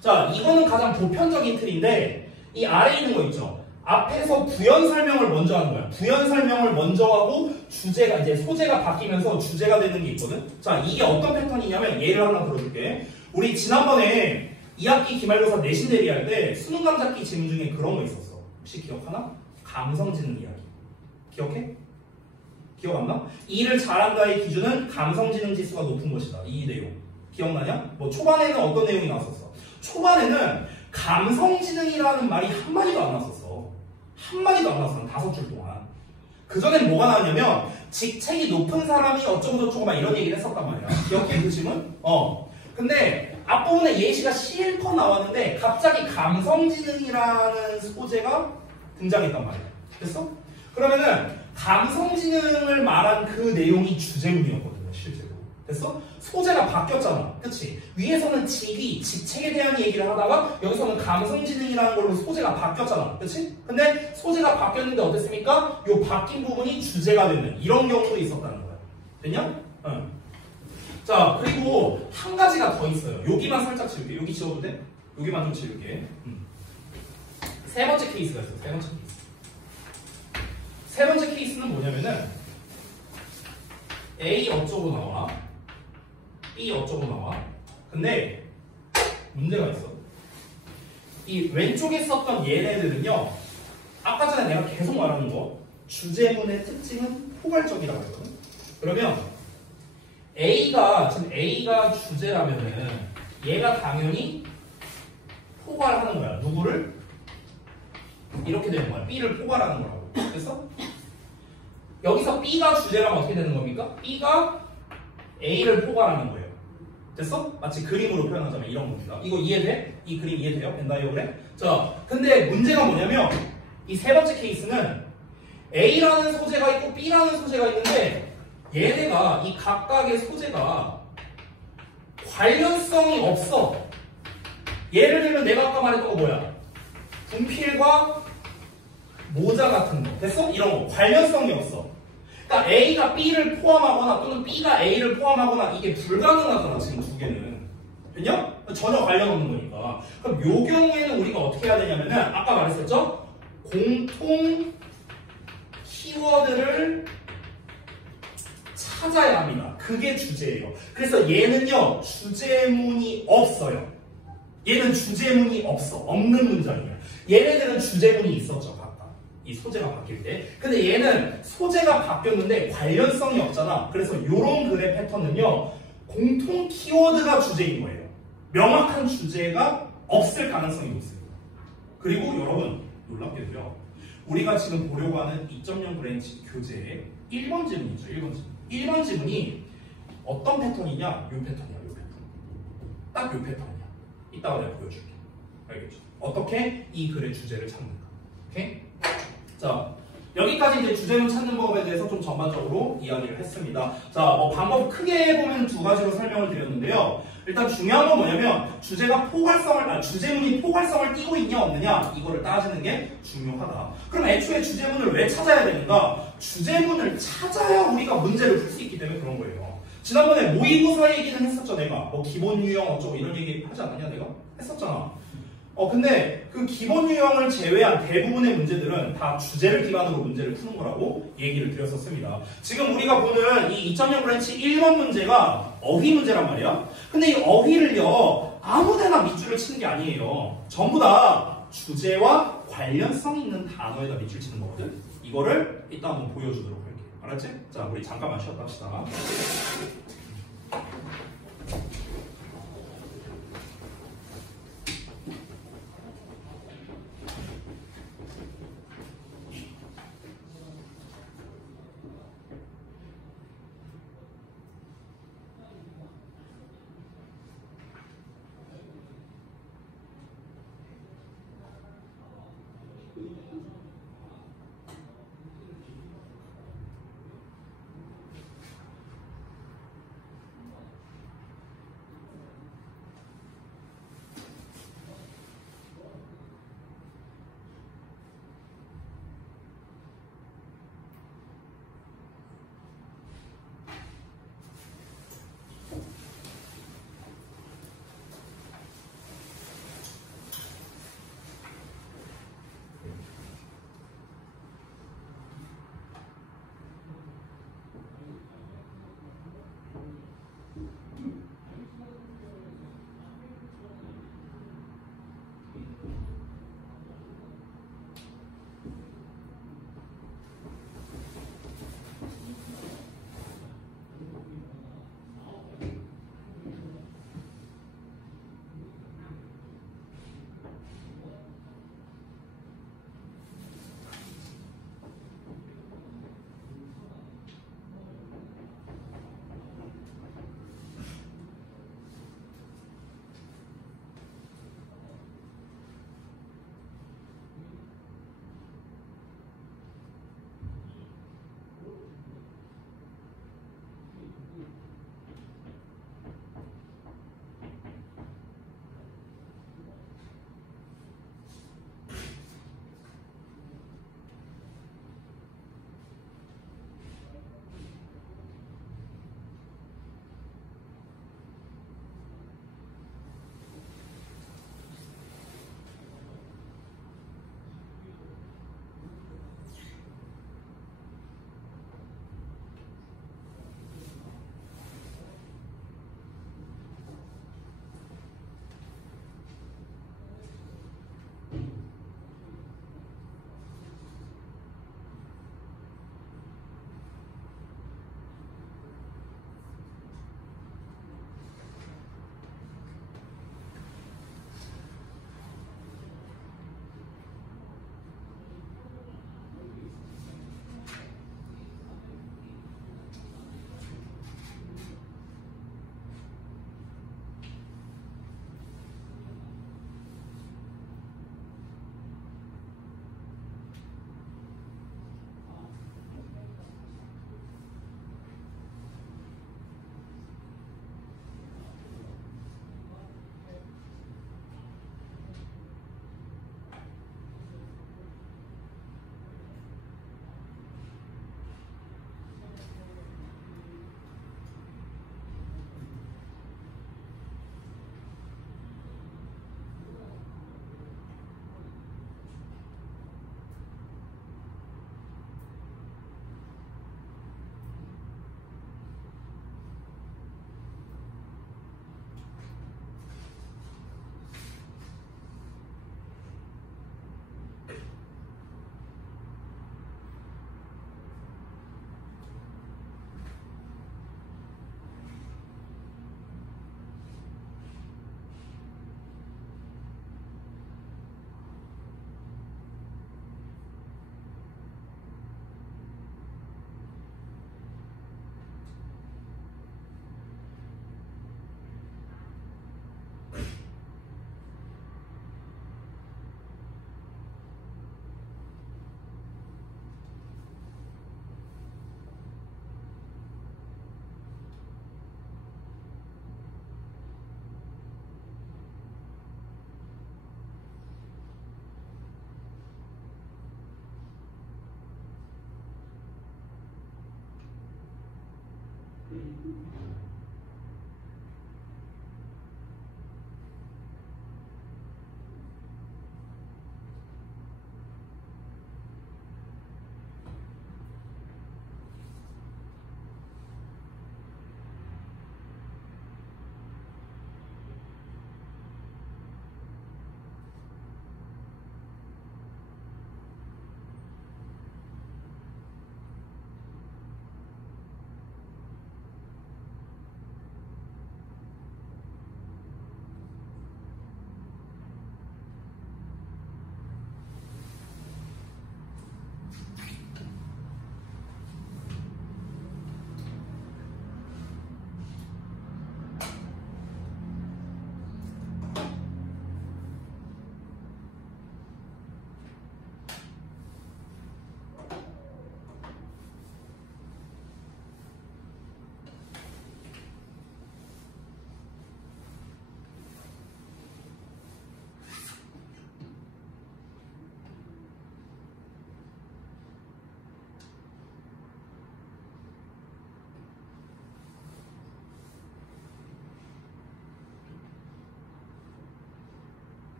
자, 이거는 가장 보편적인 틀인데 이 아래에 있는 거 있죠. 앞에서 부연 설명을 먼저 하는 거야. 부연 설명을 먼저 하고 주제가 이제 소재가 바뀌면서 주제가 되는 게 있거든. 자, 이게 어떤 패턴이냐면 예를 하나 들어줄게. 우리 지난번에 2학기 기말고사 내신 대비할 때 수능 감잡기 질문 중에 그런 거 있었어. 혹시 기억하나? 감성지능 이야기. 기억해? 기억 안 나? 이 일을 잘한다의 기준은 감성지능 지수가 높은 것이다. 이 내용. 기억나냐? 뭐 초반에는 어떤 내용이 나왔었어? 초반에는 감성지능이라는 말이 한마디도 안 나왔었어. 한마디도 안 나왔어. 5줄 동안. 그전엔 뭐가 나왔냐면 직책이 높은 사람이 어쩌고저쩌고 막 이런 얘기를 했었단 말이야. 기억해 그 질문? 근데 앞부분에 예시가 실컷 나왔는데 갑자기 감성지능이라는 소재가 등장했단 말이야. 됐어? 그러면은 감성지능을 말한 그 내용이 주제문이었거든요. 실제로. 됐어? 소재가 바뀌었잖아. 그치? 위에서는 직위, 직책에 대한 얘기를 하다가 여기서는 감성지능이라는 걸로 소재가 바뀌었잖아. 그치? 근데 소재가 바뀌었는데 어땠습니까? 요 바뀐 부분이 주제가 되는 이런 경우도 있었다는 거야. 됐냐? 응. 자, 그리고 한 가지가 더 있어요. 여기만 살짝 지울게. 여기 지워도 돼? 여기만 좀 지울게. 세 번째 케이스가 있어요. 세 번째 케이스. 세 번째 케이스는 뭐냐면은 A 어쩌고 나와 B 어쩌고 나와. 근데 문제가 있어. 이 왼쪽에 썼던 얘네들은요 아까 전에 내가 계속 말하는 거 주제문의 특징은 포괄적이라고 했거든. 그러면 지금 A가 주제라면은 얘가 당연히 포괄하는 거야. 누구를? 이렇게 되는 거야. B를 포괄하는 거라고. 그래서 여기서 B가 주제라면 어떻게 되는 겁니까? B가 A를 포괄하는 거예요. 됐어? 마치 그림으로 표현하자면 이런 겁니다. 이거 이해돼? 이 그림 이해돼요? 벤다이어그램? 자, 근데 문제가 뭐냐면 이 세 번째 케이스는 A라는 소재가 있고 B라는 소재가 있는데 얘네가 이 각각의 소재가 관련성이 없어. 예를 들면 내가 아까 말했던 거 뭐야? 분필과 모자 같은 거. 됐어? 이런 거. 관련성이 없어. 그러니까 A가 B를 포함하거나 또는 B가 A를 포함하거나 이게 불가능하잖아. 지금 두 개는. 됐냐? 전혀 관련 없는 거니까. 그럼 요 경우에는 우리가 어떻게 해야 되냐면은 아까 말했었죠? 공통 키워드를 찾아야 합니다. 그게 주제예요. 그래서 얘는요. 주제문이 없어요. 얘는 주제문이 없어. 없는 문장이야. 얘네들은 주제문이 있었죠. 각각. 이 소재가 바뀔 때. 근데 얘는 소재가 바뀌었는데 관련성이 없잖아. 그래서 이런 글의 패턴은요. 공통 키워드가 주제인 거예요. 명확한 주제가 없을 가능성이 높습니다. 그리고 여러분 놀랍게도요. 우리가 지금 보려고 하는 2.0 브랜치 교재의 1번 지문이죠. 1번 지문. 1번 지문이 어떤 패턴이냐? 요 패턴이야. 요 패턴. 딱 요 패턴이야. 이따가 내가 보여줄게. 알겠죠? 어떻게 이 글의 주제를 찾는가. 오케이? 자, 여기까지 이제 주제문 찾는 법에 대해서 좀 전반적으로 이야기를 했습니다. 자, 방법 크게 보면 두 가지로 설명을 드렸는데요. 일단 중요한 건 뭐냐면 주제문이 포괄성을 띠고 있냐 없느냐 이거를 따지는 게 중요하다. 그럼 애초에 주제문을 왜 찾아야 되는가? 주제문을 찾아야 우리가 문제를 풀 수 있기 때문에 그런 거예요. 지난번에 모의고사 얘기는 했었죠. 내가 뭐 기본 유형 어쩌고 이런 얘기 하지 않았냐 내가? 했었잖아. 근데 그 기본 유형을 제외한 대부분의 문제들은 다 주제를 기반으로 문제를 푸는 거라고 얘기를 드렸었습니다. 지금 우리가 보는 이 2.0 브랜치 1번 문제가 어휘 문제란 말이야. 근데 이 어휘를요, 아무데나 밑줄을 치는 게 아니에요. 전부 다 주제와 관련성 있는 단어에다 밑줄 치는 거거든. 이거를 이따 한번 보여주도록 할게요. 알았지? 자, 우리 잠깐만 쉬었다 합시다.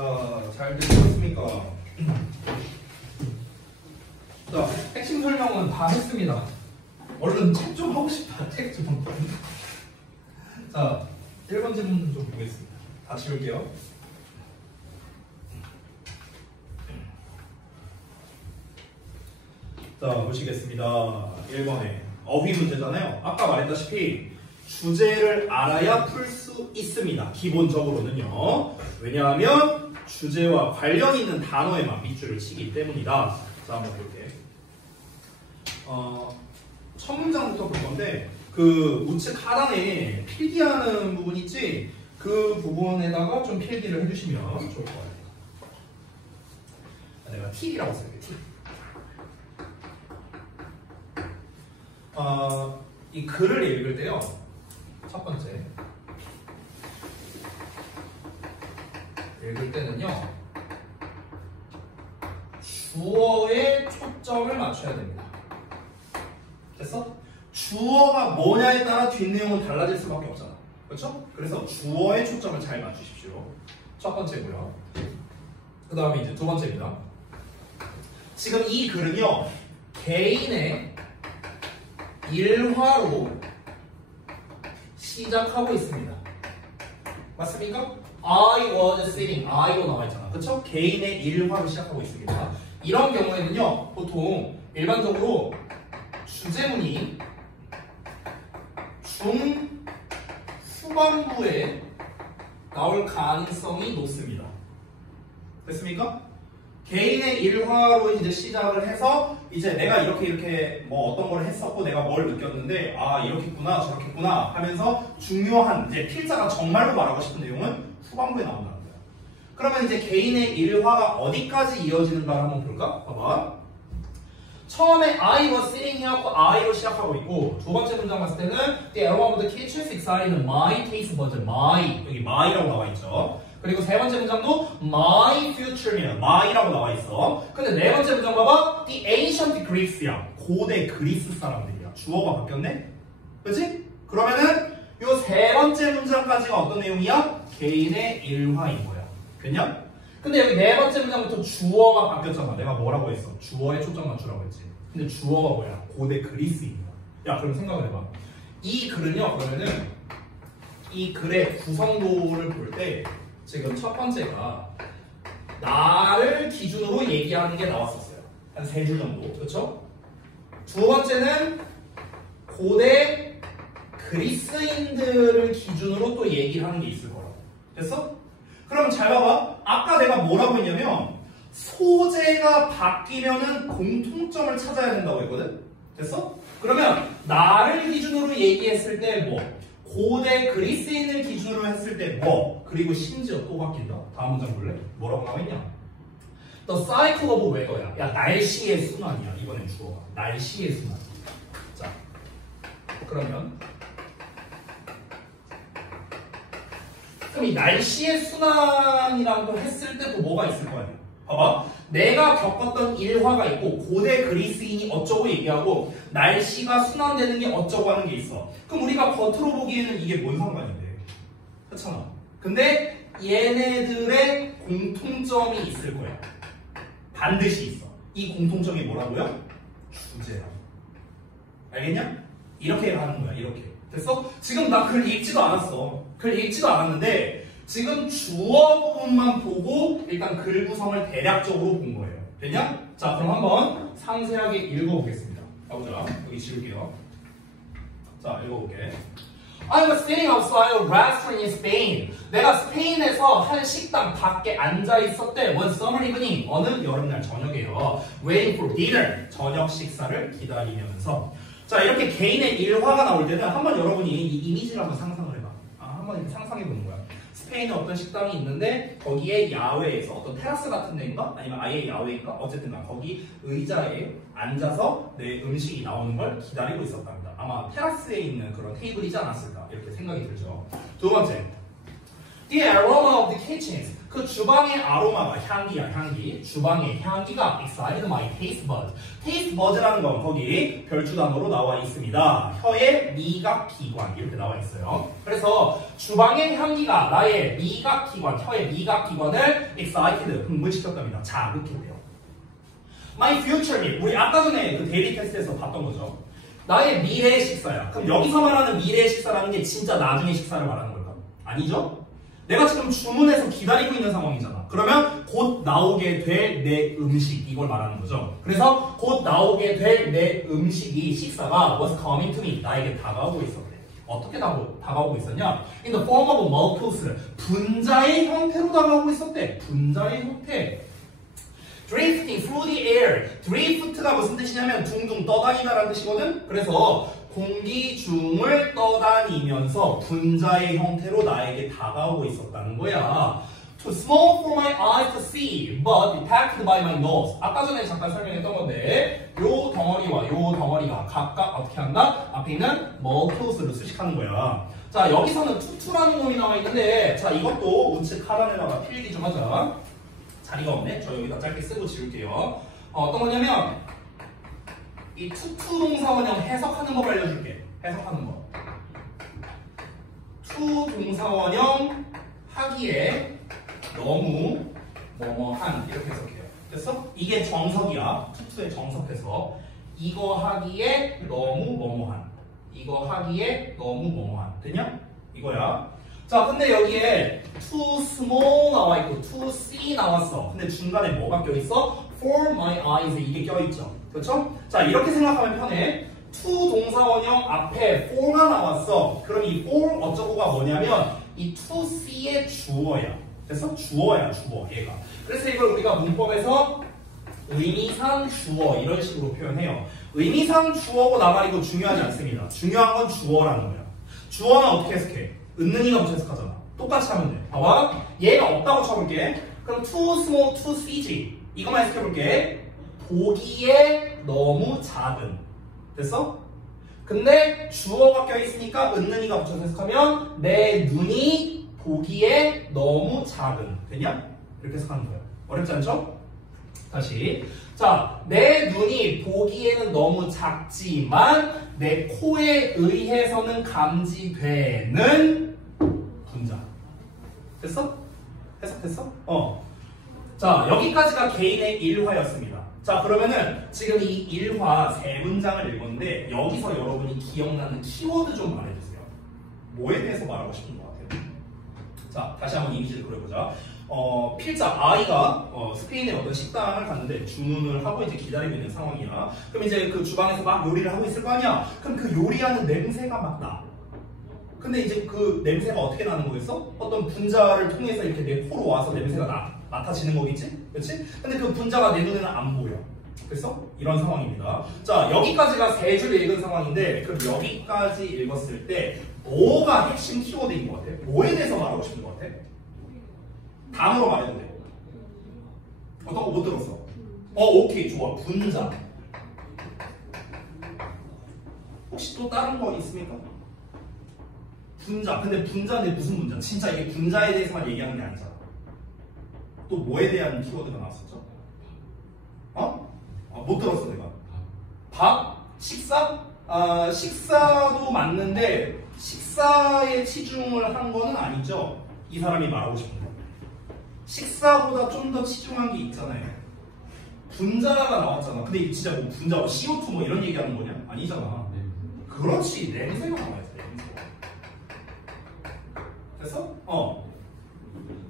자, 잘 들으셨습니까? 자, 핵심 설명은 다 했습니다. 얼른 책 좀 하고 싶다. 책 좀. 자, 1번 질문 좀 보겠습니다. 다 지울게요. 자, 보시겠습니다. 1번에 어휘 문제잖아요. 아까 말했다시피 주제를 알아야 풀 수 있습니다. 기본적으로는요. 왜냐하면 주제와 관련 있는 단어에만 밑줄을 치기 때문이다. 자, 한번 볼게요. 첫 문장부터 볼 건데 그 우측 하단에 필기하는 부분 있지? 그 부분에다가 좀 필기를 해주시면 좋을 것 같아요. 내가 팁이라고 쓸게. 팁. 이 글을 읽을 때요. 첫 번째 읽을 때는요. 주어에 초점을 맞춰야 됩니다. 됐어? 주어가 뭐냐에 따라 뒷내용은 달라질 수밖에 없잖아. 그렇죠? 그래서 주어에 초점을 잘 맞추십시오. 첫 번째고요. 그 다음에 이제 두 번째입니다. 지금 이 글은요. 개인의 일화로 시작하고 있습니다. 맞습니까? I was sitting. I로 나와 있잖아. 그쵸? 개인의 일화로 시작하고 있습니다. 이런 경우에는요. 보통 일반적으로 주제문이 중후반부에 나올 가능성이 높습니다. 됐습니까? 개인의 일화로 이제 시작을 해서 이제 내가 이렇게 뭐 어떤 걸 했었고 내가 뭘 느꼈는데 아 이렇겠구나 저렇겠구나 하면서 중요한 이제 필자가 정말로 말하고 싶은 내용은 후반부에 나온다는 거야. 그러면 이제 개인의 일화가 어디까지 이어지는가를 한번 볼까? 봐봐. 처음에 I was sitting 해갖고 I로 시작하고 있고 두 번째 문장 봤을 때는 The aroma of the kitchen is exciting. My taste buds. My 여기 my라고 나와 있죠. 그리고 세 번째 문장도 my future면 my라고 나와 있어. 근데 네 번째 문장 봐봐. The ancient Greeks야. 고대 그리스 사람들이야. 주어가 바뀌었네? 그렇지? 그러면은 요 세 번째 문장까지가 어떤 내용이야? 개인의 일화인 거야. 됐냐? 근데 여기 네 번째 문장부터 주어가 바뀌었잖아. 내가 뭐라고 했어? 주어에 초점 맞추라고 했지. 근데 주어가 뭐야? 고대 그리스인이야. 야, 그럼 생각을 해봐. 이 글은요, 그러면은 이 글의 구성도를 볼 때 지금 첫 번째가 나를 기준으로 얘기하는 게 나왔었어요. 한 3줄 정도. 그렇죠? 두 번째는 고대 그리스인들을 기준으로 또 얘기를 하는 게 있을 거라고. 됐어? 그럼 잘 봐봐. 아까 내가 뭐라고 했냐면 소재가 바뀌면은 공통점을 찾아야 된다고 했거든? 됐어? 그러면 나를 기준으로 얘기했을 때 뭐? 고대 그리스인을 기준으로 했을 때 뭐? 그리고 심지어 또 바뀐다. 다음 문장 볼래? 뭐라고 나와있냐? The cycle of weather야. 야, 날씨의 순환이야. 이번엔 주어가. 날씨의 순환. 자, 그러면 그럼 이 날씨의 순환이라고 했을 때 또 뭐가 있을 거 아니야? 봐봐. 내가 겪었던 일화가 있고 고대 그리스인이 어쩌고 얘기하고 날씨가 순환되는 게 어쩌고 하는 게 있어. 그럼 우리가 겉으로 보기에는 이게 뭔 상관인데? 그렇잖아. 근데 얘네들의 공통점이 있을 거야. 반드시 있어. 이 공통점이 뭐라고요? 주제야. 알겠냐? 이렇게 가는 거야. 이렇게. 됐어? 지금 나 글 읽지도 않았어. 글 읽지도 않았는데 지금 주어 부분만 보고 일단 글 구성을 대략적으로 본 거예요. 됐냐? 자, 그럼 한번 상세하게 읽어보겠습니다. 가보자. 여기 지울게요. 자, 읽어볼게. I was sitting outside a restaurant in Spain. 내가 스페인에서 한 식당 밖에 앉아 있었대. One summer evening. 어느 여름날 저녁에요. Waiting for dinner. 저녁 식사를 기다리면서. 자, 이렇게 개인의 일화가 나올 때는 한번 여러분이 이 이미지를 한번 상상을 해봐. 한번 이렇게 상상해 보는 거야. 스페인에 어떤 식당이 있는데 거기에 야외에서 어떤 테라스 같은 데인가? 아니면 아예 야외인가? 어쨌든 거기 의자에 앉아서 내 음식이 나오는 걸 기다리고 있었답니다. 아마 테라스에 있는 그런 테이블이지 않았을까 이렇게 생각이 들죠. 두 번째, The aroma of the kitchens. 그 주방의 아로마가 향기야, 향기. 주방의 향기가 excited my taste bud. taste bud라는 건 거기 별주 단어로 나와 있습니다. 혀의 미각 기관 이렇게 나와 있어요. 그래서 주방의 향기가 나의 미각 기관, 혀의 미각 기관을 excited, 흥분시켰답니다. 자극했대요. My future meal. 우리 아까 전에 그 데일리 테스트에서 봤던 거죠. 나의 미래의 식사야. 그럼 여기서 말하는 미래의 식사라는 게 진짜 나중에 식사를 말하는 걸까? 아니죠? 내가 지금 주문해서 기다리고 있는 상황이잖아. 그러면 곧 나오게 될 내 음식 이걸 말하는 거죠. 그래서 곧 나오게 될 내 음식이 식사가 was coming to me. 나에게 다가오고 있었대. 어떻게 다가오고 있었냐? In the form of molecules. 분자의 형태로 다가오고 있었대. 분자의 형태. Drifting through the air. Drift가 무슨 뜻이냐면 둥둥 떠다니다라는 뜻이거든. 그래서 공기 중을 떠다니면서 분자의 형태로 나에게 다가오고 있었다는 거야. Too small for my eyes to see, but detected by my nose. 아까 전에 잠깐 설명했던 건데 요 덩어리와 요 덩어리가 각각 어떻게 한다? 앞에 있는 molecules를 수식하는 거야. 자, 여기서는 투투라는 놈이 나와 있는데 자, 이것도 우측 하단에다가 필기 좀 하자. 자리가 없네? 저 여기다 짧게 쓰고 지울게요. 어떤 거냐면 이 투투 동사원형 해석하는 법 알려줄게. 해석하는 법. 투 동사원형 하기에 너무 뭐뭐한 이렇게 해석해요. 됐어? 이게 정석이야. 투투의 정석해서 이거 하기에 너무 뭐뭐한. 이거 하기에 너무 뭐뭐한. 됐냐? 이거야. 자, 근데 여기에 too small 나와 있고 too see 나왔어. 근데 중간에 뭐가 껴있어? For my eyes 이게 껴있죠. 그렇죠? 자, 이렇게 생각하면 편해. to 동사원형 앞에 for가 나왔어. 그럼 이 for 어쩌고가 뭐냐면 이 to see의 주어야. 됐어? 주어야, 주어 얘가. 그래서 이걸 우리가 문법에서 의미상 주어 이런 식으로 표현해요. 의미상 주어고 나발이고 중요하지 않습니다. 중요한 건 주어라는 거야. 주어는 어떻게 해석해? 은는이가 붙여 해석하잖아. 똑같이 하면 돼. 봐봐. 얘가 없다고 쳐볼게. 그럼 too small, too see지. 이것만 해석해볼게. 보기에 너무 작은. 됐어? 근데 주어가 껴있으니까 은는이가 붙여서 해석하면 내 눈이 보기에 너무 작은. 됐냐? 이렇게 해석하는 거야. 어렵지 않죠? 다시. 자, 내 눈이 보기에는 너무 작지만 내 코에 의해서는 감지되는 분자. 됐어? 해석됐어? 자, 여기까지가 개인의 일화였습니다. 자, 그러면은 지금 이 일화 세 문장을 읽었는데 여기서 여러분이 기억나는 키워드 좀 말해주세요. 뭐에 대해서 말하고 싶은 것 같아요? 자, 다시 한번 이미지를 그려보자. 필자 아이가 스페인의 어떤 식당을 갔는데 주문을 하고 이제 기다리고 있는 상황이야. 그럼 이제 그 주방에서 막 요리를 하고 있을 거 아니야. 그럼 그 요리하는 냄새가 막 나. 근데 이제 그 냄새가 어떻게 나는 거겠어? 어떤 분자를 통해서 이렇게 내 코로 와서 냄새가 맡아지는 거겠지? 그렇지? 근데 그 분자가 내 눈에는 안 보여. 그래서 이런 상황입니다. 자, 여기까지가 세 줄 읽은 상황인데 그럼 여기까지 읽었을 때 뭐가 핵심 키워드인 것 같아? 뭐에 대해서 말하고 싶은 것 같아? 단어로 말해도 돼. 어떤 거 못 들었어? 오케이, 좋아. 분자. 혹시 또 다른 거 있습니까? 분자. 근데 분자인데 무슨 분자? 진짜 이게 분자에 대해서만 얘기하는 게 아니잖아. 또 뭐에 대한 키워드가 나왔었죠? 못 들었어, 내가. 밥? 식사? 식사도 맞는데 식사에 치중을 한 거는 아니죠. 이 사람이 말하고 싶은 거. 식사보다 좀 더 치중한 게 있잖아요. 분자가 나왔잖아. 근데 이게 진짜 뭐 분자, CO2 뭐 이런 얘기하는 거냐? 아니잖아. 그렇지, 냄새가 나와야지, 냄새가. 됐어?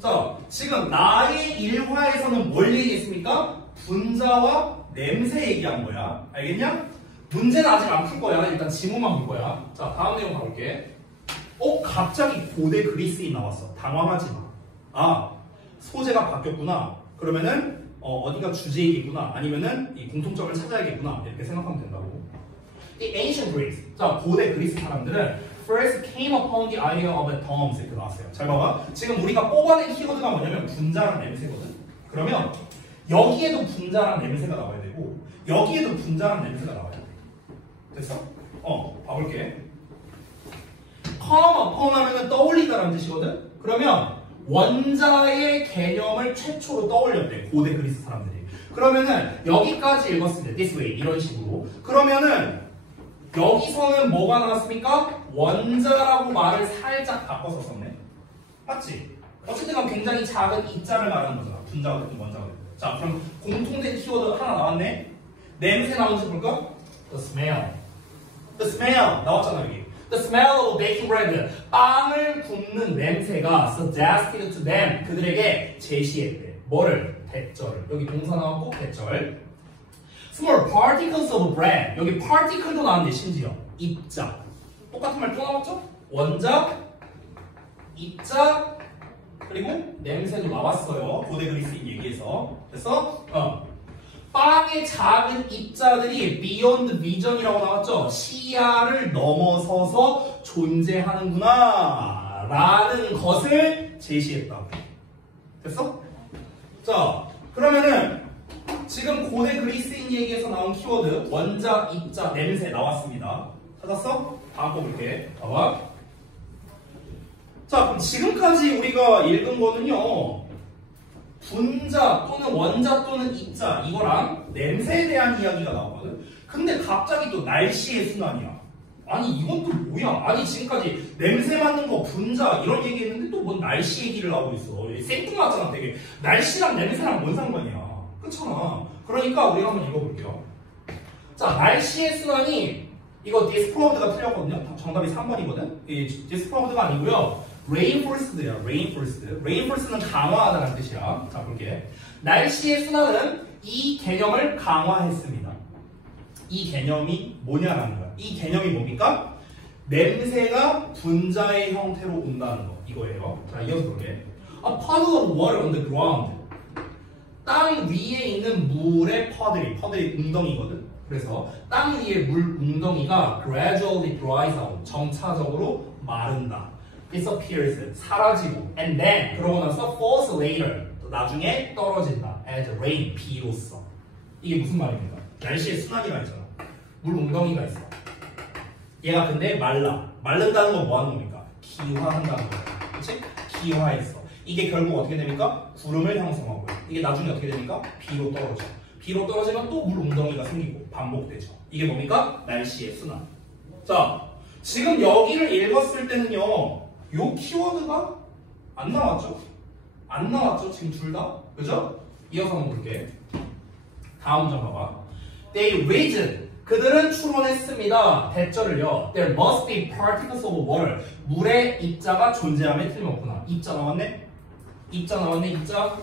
자, 지금 나의 일화에서는 뭘 얘기했습니까? 분자와 냄새 얘기한 거야. 알겠냐? 문제는 아직 안 풀 거야. 일단 지문만 볼 거야. 자, 다음 내용 가볼게. 갑자기 고대 그리스인 나왔어. 당황하지 마. 소재가 바뀌었구나. 그러면은 어디가 주제이겠구나. 아니면은 이 공통점을 찾아야겠구나. 이렇게 생각하면 된다고. The ancient Greeks. 자, 고대 그리스 사람들은 first came upon the idea of a term 이렇게 나왔어요. 잘 봐봐. 지금 우리가 뽑아낸 키워드가 뭐냐면 분자랑 냄새거든. 그러면 여기에도 분자랑 냄새가 나와야 되고 여기에도 분자랑 냄새가 나와야 돼. 됐어? 봐볼게. come upon 하면은 떠올리다라는 뜻이거든. 그러면 원자의 개념을 최초로 떠올렸대. 고대 그리스 사람들이. 그러면은 여기까지 읽었을 때 this way 이런 식으로. 그러면은 여기서는 뭐가 나왔습니까? 원자라고 말을 살짝 바꿔서 썼네. 맞지? 어쨌든 간 굉장히 작은 입자를 말하는 거잖아. 분자가 됐든 원자가 됐든. 자, 그럼 공통된 키워드 하나 나왔네. 냄새 나오는지 볼까? The smell. The smell 나왔잖아 여기. The smell of baking bread. 빵을 굽는 냄새가 suggested to them. 그들에게 제시했대. 뭐를? 대절을. 여기 동사 나왔고 대절. Small particles of bread. 여기 particle도 나왔는데 심지어 입자. 똑같은 말 또 나왔죠? 원자, 입자, 그리고 냄새도 나왔어요. 고대 그리스인 얘기에서. 그래서 빵의 작은 입자들이 beyond vision이라고 나왔죠? 시야를 넘어서서 존재하는구나 라는 것을 제시했다. 됐어? 자, 그러면은 지금 고대 그리스인 얘기에서 나온 키워드 원자, 입자, 냄새 나왔습니다. 찾았어? 다음 거 볼게. 봐봐. 자, 그럼 지금까지 우리가 읽은 거는요, 분자 또는 원자 또는 입자 이거랑 냄새에 대한 이야기가 나오거든. 근데 갑자기 또 날씨의 순환이야. 아니 이건 또 뭐야? 아니 지금까지 냄새 맡는 거 분자 이런 얘기했는데 또 뭔 날씨 얘기를 하고 있어. 생뚱맞잖아 되게. 날씨랑 냄새랑 뭔 상관이야. 그렇잖아. 그러니까 우리가 한번 읽어볼게요. 자, 날씨의 순환이 이거 디스프로브드가 틀렸거든요. 정답이 3번이거든. 이 디스프로브드가 아니고요. reinforced야. reinforced는 강화하다는 뜻이야. 자, 볼게. 날씨의 순환은 이 개념을 강화했습니다. 이 개념이 뭐냐라는 거야. 이 개념이 뭡니까? 냄새가 분자의 형태로 온다는 거. 이거예요. 자, 이어서 볼게. A puddle of water on the ground. 땅 위에 있는 물의 퍼들이 웅덩이거든. 그래서 땅 위에 물 웅덩이가 gradually dries out. 점차적으로 마른다. disappears. 사라지고. And then 그러고 나서 falls later. 나중에 떨어진다. as rain. 비로써. 이게 무슨 말입니까? 날씨의 순환이라 했잖아. 물 웅덩이가 있어. 얘가 근데 마른다는 건 뭐 하는 겁니까? 기화한다는 거야. 그치? 기화했어. 이게 결국 어떻게 됩니까? 구름을 형성하고요. 이게 나중에 어떻게 됩니까? 비로 떨어져. 비로 떨어지면 또 물 웅덩이가 생기고 반복되죠. 이게 뭡니까? 날씨의 순환. 자, 지금 여기를 읽었을 때는요, 요 키워드가 안 나왔죠? 안 나왔죠? 지금 둘 다? 그죠? 이어서 한번 볼게. 다음 장 봐봐. They reasoned. 그들은 추론했습니다. 대절을요. There must be particles of water. 물에 입자가 존재함에 틀림없구나. 입자 나왔네? 입자.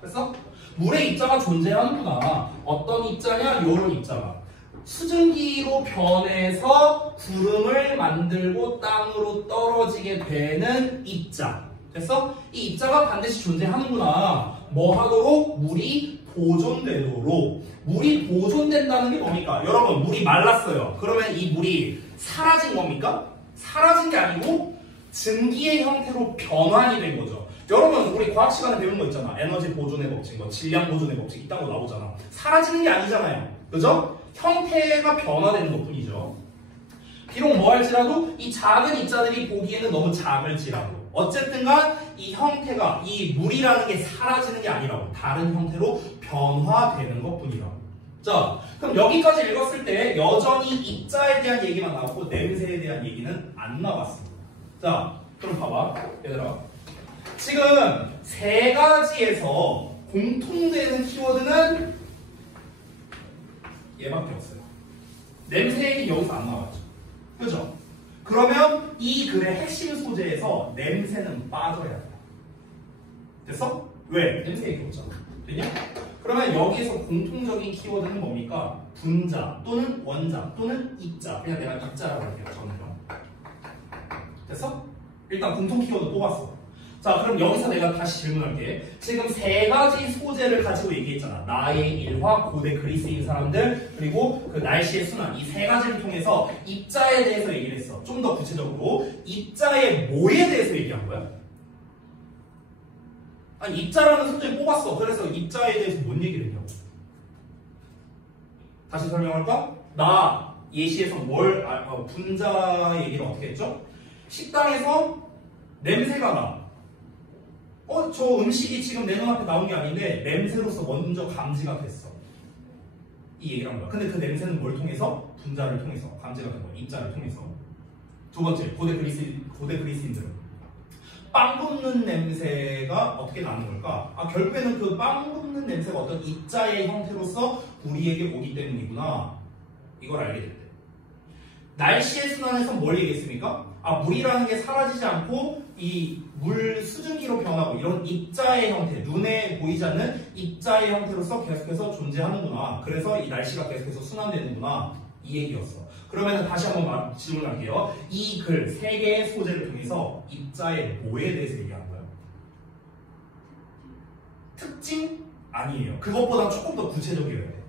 됐어? 물에 입자가 존재하는구나. 어떤 입자냐? 요런 입자가. 수증기로 변해서 구름을 만들고 땅으로 떨어지게 되는 입자. 됐어? 이 입자가 반드시 존재하는구나. 뭐 하도록? 물이 보존되도록. 물이 보존된다는 게 뭡니까? 여러분, 물이 말랐어요. 그러면 이 물이 사라진 겁니까? 사라진 게 아니고 증기의 형태로 변환이 된 거죠. 여러분, 우리 과학 시간에 배운 거 있잖아. 에너지 보존의 법칙, 뭐 질량 보존의 법칙 이딴 거 나오잖아. 사라지는 게 아니잖아요. 그죠? 형태가 변화되는 것 뿐이죠. 비록 뭐 할지라도 이 작은 입자들이 보기에는 너무 작을지라도 어쨌든간 이 형태가, 이 물이라는 게 사라지는 게 아니라고 다른 형태로 변화되는 것 뿐이라고. 자, 그럼 여기까지 읽었을 때 여전히 입자에 대한 얘기만 나왔고 냄새에 대한 얘기는 안 나왔습니다. 자, 그럼 봐봐 얘들아. 지금 세 가지에서 공통되는 키워드는 얘밖에 없어요. 냄새 얘기 여기서 안 나왔죠. 그죠? 그러면 이 글의 핵심 소재에서 냄새는 빠져야 돼요. 됐어? 왜? 냄새 얘기 없잖아. 됐냐? 그러면 여기서 공통적인 키워드는 뭡니까? 분자 또는 원자 또는 입자. 그냥 내가 입자라고 할게요. 정령. 됐어? 일단 공통 키워드 뽑았어. 자, 그럼 여기서 내가 다시 질문할게. 지금 세 가지 소재를 가지고 얘기했잖아. 나의 일화, 고대 그리스인 사람들, 그리고 그 날씨의 순환. 이 세 가지를 통해서 입자에 대해서 얘기를 했어. 좀 더 구체적으로 입자의 뭐에 대해서 얘기한 거야? 아니, 입자라는 소재를 뽑았어. 그래서 입자에 대해서 뭔 얘기를 했냐고. 다시 설명할까? 나 예시에서 분자 얘기를 어떻게 했죠? 식당에서 냄새가 나. 저 음식이 지금 내 눈앞에 나온 게 아닌데 냄새로서 먼저 감지가 됐어. 이 얘기를 한 거야. 근데 그 냄새는 뭘 통해서? 분자를 통해서 감지가 된 거야. 입자를 통해서. 두 번째, 고대 그리스인들은 빵 굽는 냄새가 어떻게 나는 걸까? 결국에는 그 빵 굽는 냄새가 어떤 입자의 형태로서 우리에게 오기 때문이구나. 이걸 알게 됐대. 날씨의 순환에서 뭘 얘기했습니까? 물이라는 게 사라지지 않고 이 물 수증기로 변하고 이런 입자의 형태, 눈에 보이지 않는 입자의 형태로서 계속해서 존재하는구나. 그래서 이 날씨가 계속해서 순환되는구나. 이 얘기였어. 그러면 다시 한번 질문할게요. 이 글, 세 개의 소재를 통해서 입자의 뭐에 대해서 얘기하는 거예요? 특징? 아니에요. 그것보다 조금 더 구체적이어야 돼.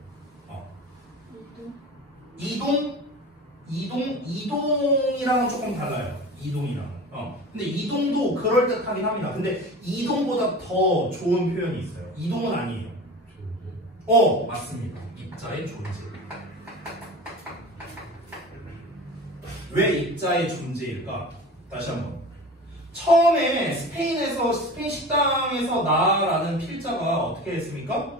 이동이랑은 조금 달라요. 이동이랑. 근데 이동도 그럴듯하긴 합니다. 근데 이동보다 더 좋은 표현이 있어요. 이동은 아니에요. 맞습니다. 입자의 존재. 왜 입자의 존재일까? 다시 한번. 처음에 스페인 식당에서 나라는 필자가 어떻게 했습니까?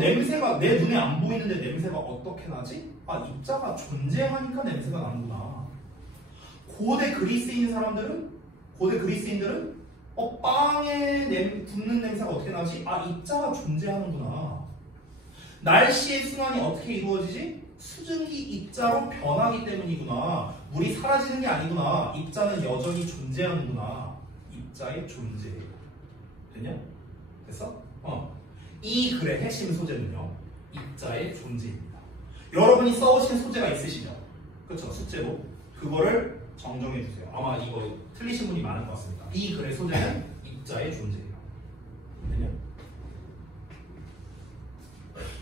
냄새가 내 눈에 안 보이는데 냄새가 어떻게 나지? 입자가 존재하니까 냄새가 나는구나. 고대 그리스인들은 빵에 붙는 냄새가 어떻게 나지? 입자가 존재하는구나. 날씨의 순환이 어떻게 이루어지지? 수증기 입자로 변하기 때문이구나. 물이 사라지는 게 아니구나. 입자는 여전히 존재하는구나. 입자의 존재. 됐냐? 됐어? 이 글의 핵심 소재는요. 입자의 존재입니다. 여러분이 써오신 소재가 있으시죠? 그렇죠? 숙제로. 그거를 정정해 주세요. 아마 이거 틀리신 분이 많을 것 같습니다. 이 글의 소재는 입자의 존재예요. 됐냐?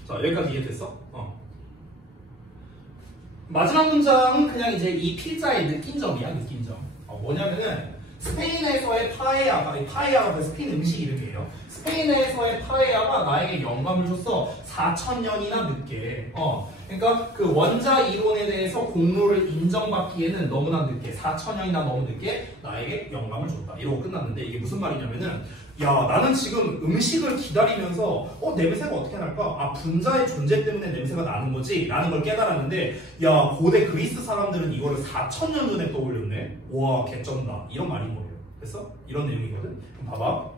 자, 여기까지 이해됐어? 마지막 문장은 그냥 이제 이 필자의 느낀점이야, 느낀점. 뭐냐면은 스페인에서의 파에야가 그 스페인 음식 이름이에요. 스페인에서의 파에야가 나에게 영감을 줬어. 4,000년이나 늦게. 그러니까 그 원자 이론에 대해서 공로를 인정받기에는 너무나 늦게, 4,000년이나 너무 늦게 나에게 영감을 줬다. 이러고 끝났는데 이게 무슨 말이냐면은 나는 지금 음식을 기다리면서 냄새가 어떻게 날까? 분자의 존재 때문에 냄새가 나는 거지? 라는 걸 깨달았는데 고대 그리스 사람들은 이거를 4,000년 전에 떠올렸네? 와 개쩐다. 이런 말인 거예요. 됐어? 이런 내용이거든. 그럼 봐봐.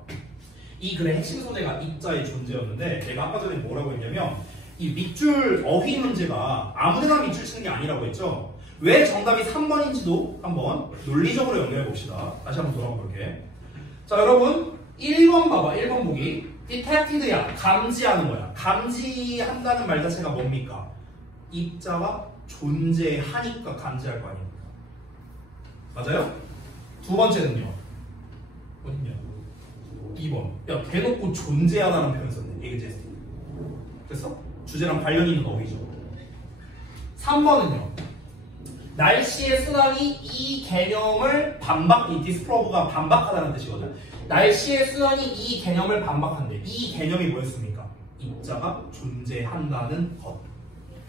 이 글의 핵심 소재가 입자의 존재였는데 내가 아까 전에 뭐라고 했냐면 이 밑줄 어휘 문제가 아무데나 밑줄 치는 게 아니라고 했죠? 왜 정답이 3번인지도 한번 논리적으로 연결해 봅시다. 다시 한번 돌아가 볼게. 자 여러분 1번 봐봐. 1번 보기. detected야. 감지하는 거야. 감지한다는 말 자체가 뭡니까? 입자가 존재하니까 감지할 거 아닙니까? 맞아요? 두 번째는요. 어딨냐? 2번. 대놓고 존재하다는 표현 썼네. exist. 됐어? 주제랑 관련 있는 어휘죠. 3번은요. 날씨의 순환이 이 개념을 이 disprove가 반박하다는 뜻이거든. 날씨의 순환이 이 개념을 반박한대. 이 개념이 뭐였습니까? 입자가 존재한다는 것.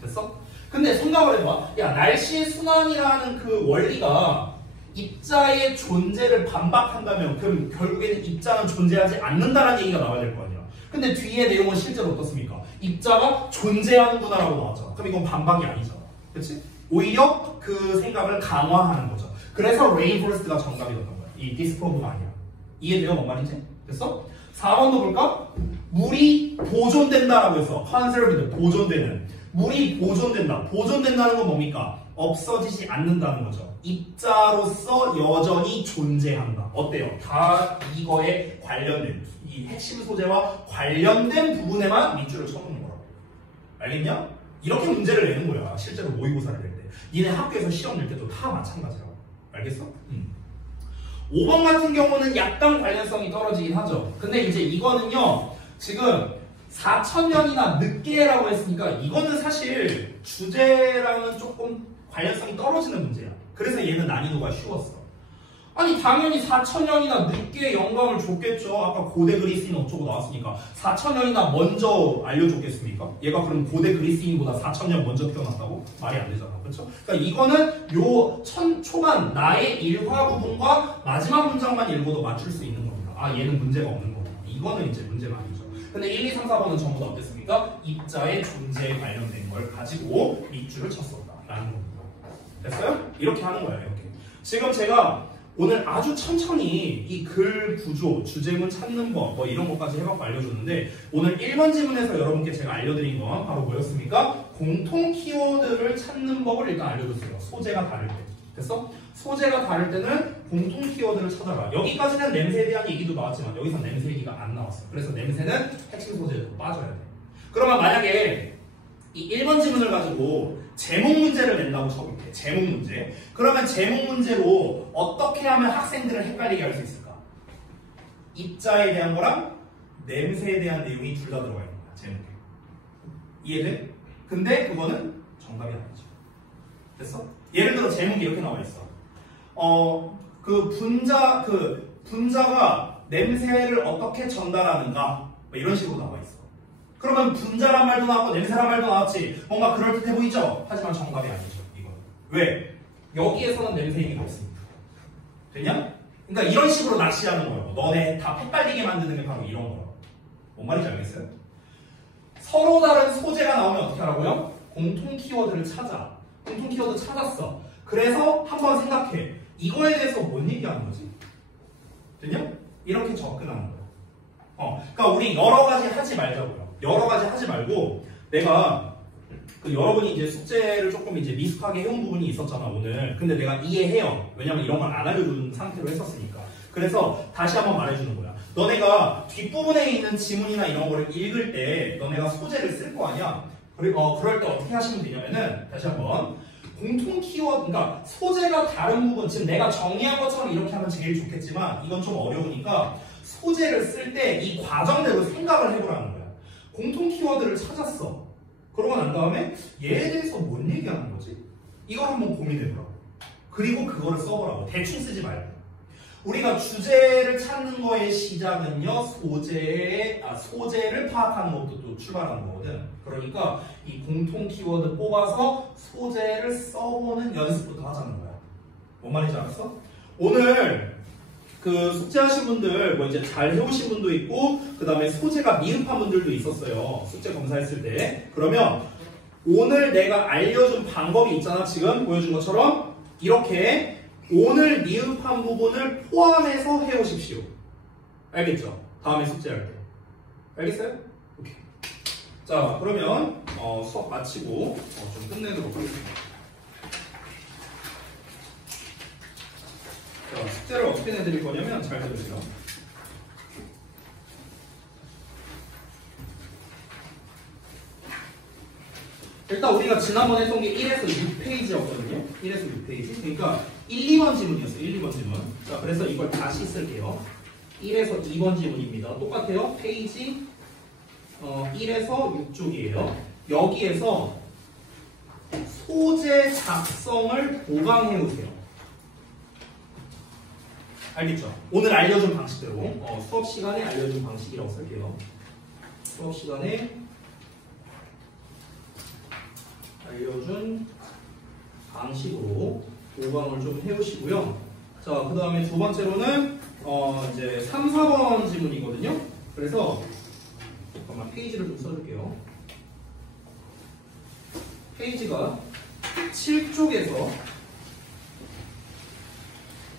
됐어? 근데 생각을 해봐. 날씨의 순환이라는 그 원리가 입자의 존재를 반박한다면 그럼 결국에는 입자는 존재하지 않는다라는 얘기가 나와야 될 거 아니야. 근데 뒤에 내용은 실제로 어떻습니까? 입자가 존재하는구나라고 나왔잖아. 그럼 이건 반박이 아니잖아. 그렇지? 오히려 그 생각을 강화하는 거죠. 그래서 reinforced가 정답이었던 거야. 이 disprove가 아니야. 이해돼요? 뭔 말인지? 됐어? 4번도 볼까? 물이 보존된다라고 해서 conserved, 보존되는. 물이 보존된다. 보존된다는 건 뭡니까? 없어지지 않는다는 거죠. 입자로서 여전히 존재한다. 어때요? 다 이거에 관련된, 이 핵심 소재와 관련된 부분에만 밑줄을 쳐놓는 거라고. 알겠냐? 이렇게 문제를 내는 거야. 실제로 모의고사를 낼 때. 니네 학교에서 시험 낼 때도 다 마찬가지라고. 알겠어? 5번 같은 경우는 약간 관련성이 떨어지긴 하죠. 근데 이제 이거는요. 지금 4,000년이나 늦게라고 했으니까 이거는 사실 주제랑은 조금 관련성이 떨어지는 문제야. 그래서 얘는 난이도가 쉬웠어. 아니 당연히 4,000년이나 늦게 영감을 줬겠죠. 아까 고대 그리스인 어쩌고 나왔으니까 4,000년이나 먼저 알려줬겠습니까? 얘가 그럼 고대 그리스인보다 4,000년 먼저 태어났다고? 말이 안 되잖아. 그렇죠? 그러니까 이거는 요 초반 나의 일화 부분과 마지막 문장만 읽어도 맞출 수 있는 겁니다. 아 얘는 문제가 없는 거구나. 이거는 이제 문제가 아니죠. 근데 1, 2, 3, 4번은 전부 다 어땠습니까? 입자의 존재에 관련된 걸 가지고 밑줄을 쳤었다라는 겁니다. 됐어요? 이렇게 하는 거예요. 이렇게. 지금 제가 오늘 아주 천천히 이 글 구조, 주제문 찾는 법, 뭐 이런 것까지 해갖고 알려줬는데 오늘 1번 지문에서 여러분께 제가 알려드린 건 바로 뭐였습니까? 공통 키워드를 찾는 법을 일단 알려줬어요. 소재가 다를 때. 됐어? 소재가 다를 때는 공통 키워드를 찾아라. 여기까지는 냄새에 대한 얘기도 나왔지만 여기서 냄새 얘기가 안 나왔어요. 그래서 냄새는 핵심 소재로 빠져야 돼. 그러면 만약에 이 1번 지문을 가지고 제목 문제를 낸다고 쳐볼게. 제목 문제. 그러면 제목 문제로 어떻게 하면 학생들을 헷갈리게 할 수 있을까? 입자에 대한 거랑 냄새에 대한 내용이 둘 다 들어가 있는 거야. 제목에. 이해돼? 근데 그거는 정답이 아니죠. 됐어? 예를 들어 제목이 이렇게 나와 있어. 분자가 냄새를 어떻게 전달하는가? 뭐 이런 식으로 나와 있어. 그러면 분자란 말도 나왔고 냄새란 말도 나왔지. 뭔가 그럴듯해 보이죠? 하지만 정답이 아니죠. 이건. 왜? 여기에서는 냄새 얘기가 없습니다. 되냐? 그러니까 이런 식으로 낚시하는 거예요. 너네 다 헷갈리게 만드는 게 바로 이런 거예요. 뭔 말인지 알겠어요? 서로 다른 소재가 나오면 어떻게 하라고요? 공통 키워드를 찾아. 공통 키워드 찾았어. 그래서 한번 생각해. 이거에 대해서 뭔 얘기하는 거지? 되냐? 이렇게 접근하는 거예요. 그러니까 우리 여러 가지 하지 말자고요. 여러 가지 하지 말고 내가 여러분이 이제 숙제를 조금 이제 미숙하게 해온 부분이 있었잖아 오늘. 근데 내가 이해해요. 왜냐면 이런 걸 안 알려준 상태로 했었으니까. 그래서 다시 한번 말해주는 거야. 너네가 뒷부분에 있는 지문이나 이런 거를 읽을 때 너네가 소재를 쓸 거 아니야. 그리고 그럴 때 어떻게 하시면 되냐면은 다시 한번 공통 키워드, 그러니까 소재가 다른 부분, 지금 내가 정리한 것처럼 이렇게 하면 제일 좋겠지만 이건 좀 어려우니까 소재를 쓸 때 이 과정대로 생각을 해보라는 거야. 공통 키워드를 찾았어. 그러고 난 다음에 얘에 대해서 뭔 얘기하는 거지? 이걸 한번 고민해보라고. 그리고 그거를 써보라고. 대충 쓰지 말고. 우리가 주제를 찾는 거의 시작은요, 소재를 파악하는 것부터 출발하는 거거든. 그러니까 이 공통 키워드 뽑아서 소재를 써보는 연습부터 하자는 거야. 뭔 말인지 알았어? 오늘 그 숙제하신 분들, 뭐 이제 잘 해오신 분도 있고, 그 다음에 소재가 미흡한 분들도 있었어요. 숙제 검사했을 때. 그러면 오늘 내가 알려준 방법이 있잖아. 지금 보여준 것처럼 이렇게 오늘 미흡한 부분을 포함해서 해오십시오. 알겠죠? 다음에 숙제할 때. 알겠어요? 오케이. 자, 그러면 수업 마치고 좀 끝내도록 하겠습니다. 자, 숙제를 어떻게 내드릴 거냐면 잘 들으세요. 일단 우리가 지난번에 했던 게 1에서 6페이지였거든요. 1에서 6페이지. 그러니까 1, 2번 지문이었어요. 1, 2번 지문. 자, 그래서 이걸 다시 쓸게요. 1에서 2번 지문입니다. 똑같아요. 페이지 1에서 6쪽이에요. 여기에서 소재 작성을 보강해 오세요. 알겠죠? 오늘 알려준 방식대로 수업 시간에 알려준 방식이라고 쓸게요. 수업 시간에 알려준 방식으로 보강을 좀 해오시고요. 자, 그 다음에 두 번째로는 이제 3, 4번 지문이거든요. 그래서 잠깐만 페이지를 좀 써줄게요. 페이지가 7쪽에서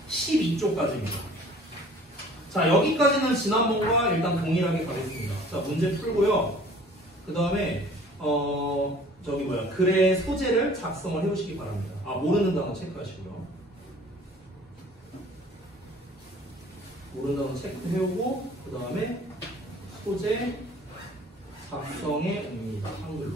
12쪽까지입니다. 자, 여기까지는 지난번과 일단 동일하게 가겠습니다. 자, 문제 풀고요. 그 다음에 글의 소재를 작성을 해오시기 바랍니다. 아, 모르는 단어 체크하시고요. 모르는 단어 체크해오고 그 다음에 소재 작성해 옵니다. 한글로.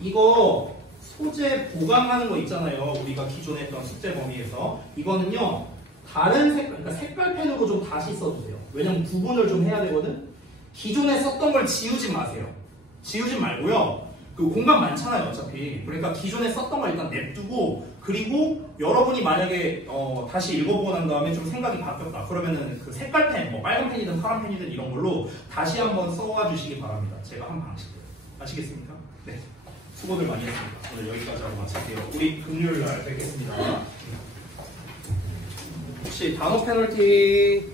이거 소재 보강하는 거 있잖아요. 우리가 기존에 했던 숙제 범위에서. 이거는요, 다른 색깔, 그러니까 색깔펜으로 좀 다시 써주세요. 왜냐면 구분을 좀 해야 되거든. 기존에 썼던 걸 지우지 마세요. 지우지 말고요. 그 공간 많잖아요, 어차피. 그러니까 기존에 썼던 걸 일단 냅두고, 그리고 여러분이 만약에 다시 읽어보고 난 다음에 좀 생각이 바뀌었다. 그러면은 그 색깔 펜, 뭐 빨간 펜이든 파란 펜이든 이런 걸로 다시 한번 써와 주시기 바랍니다. 제가 한 방식대로. 아시겠습니까? 네. 수고들 많이 했습니다. 오늘 여기까지 하고 마칠게요. 우리 금요일 날 뵙겠습니다. 혹시 단어 페널티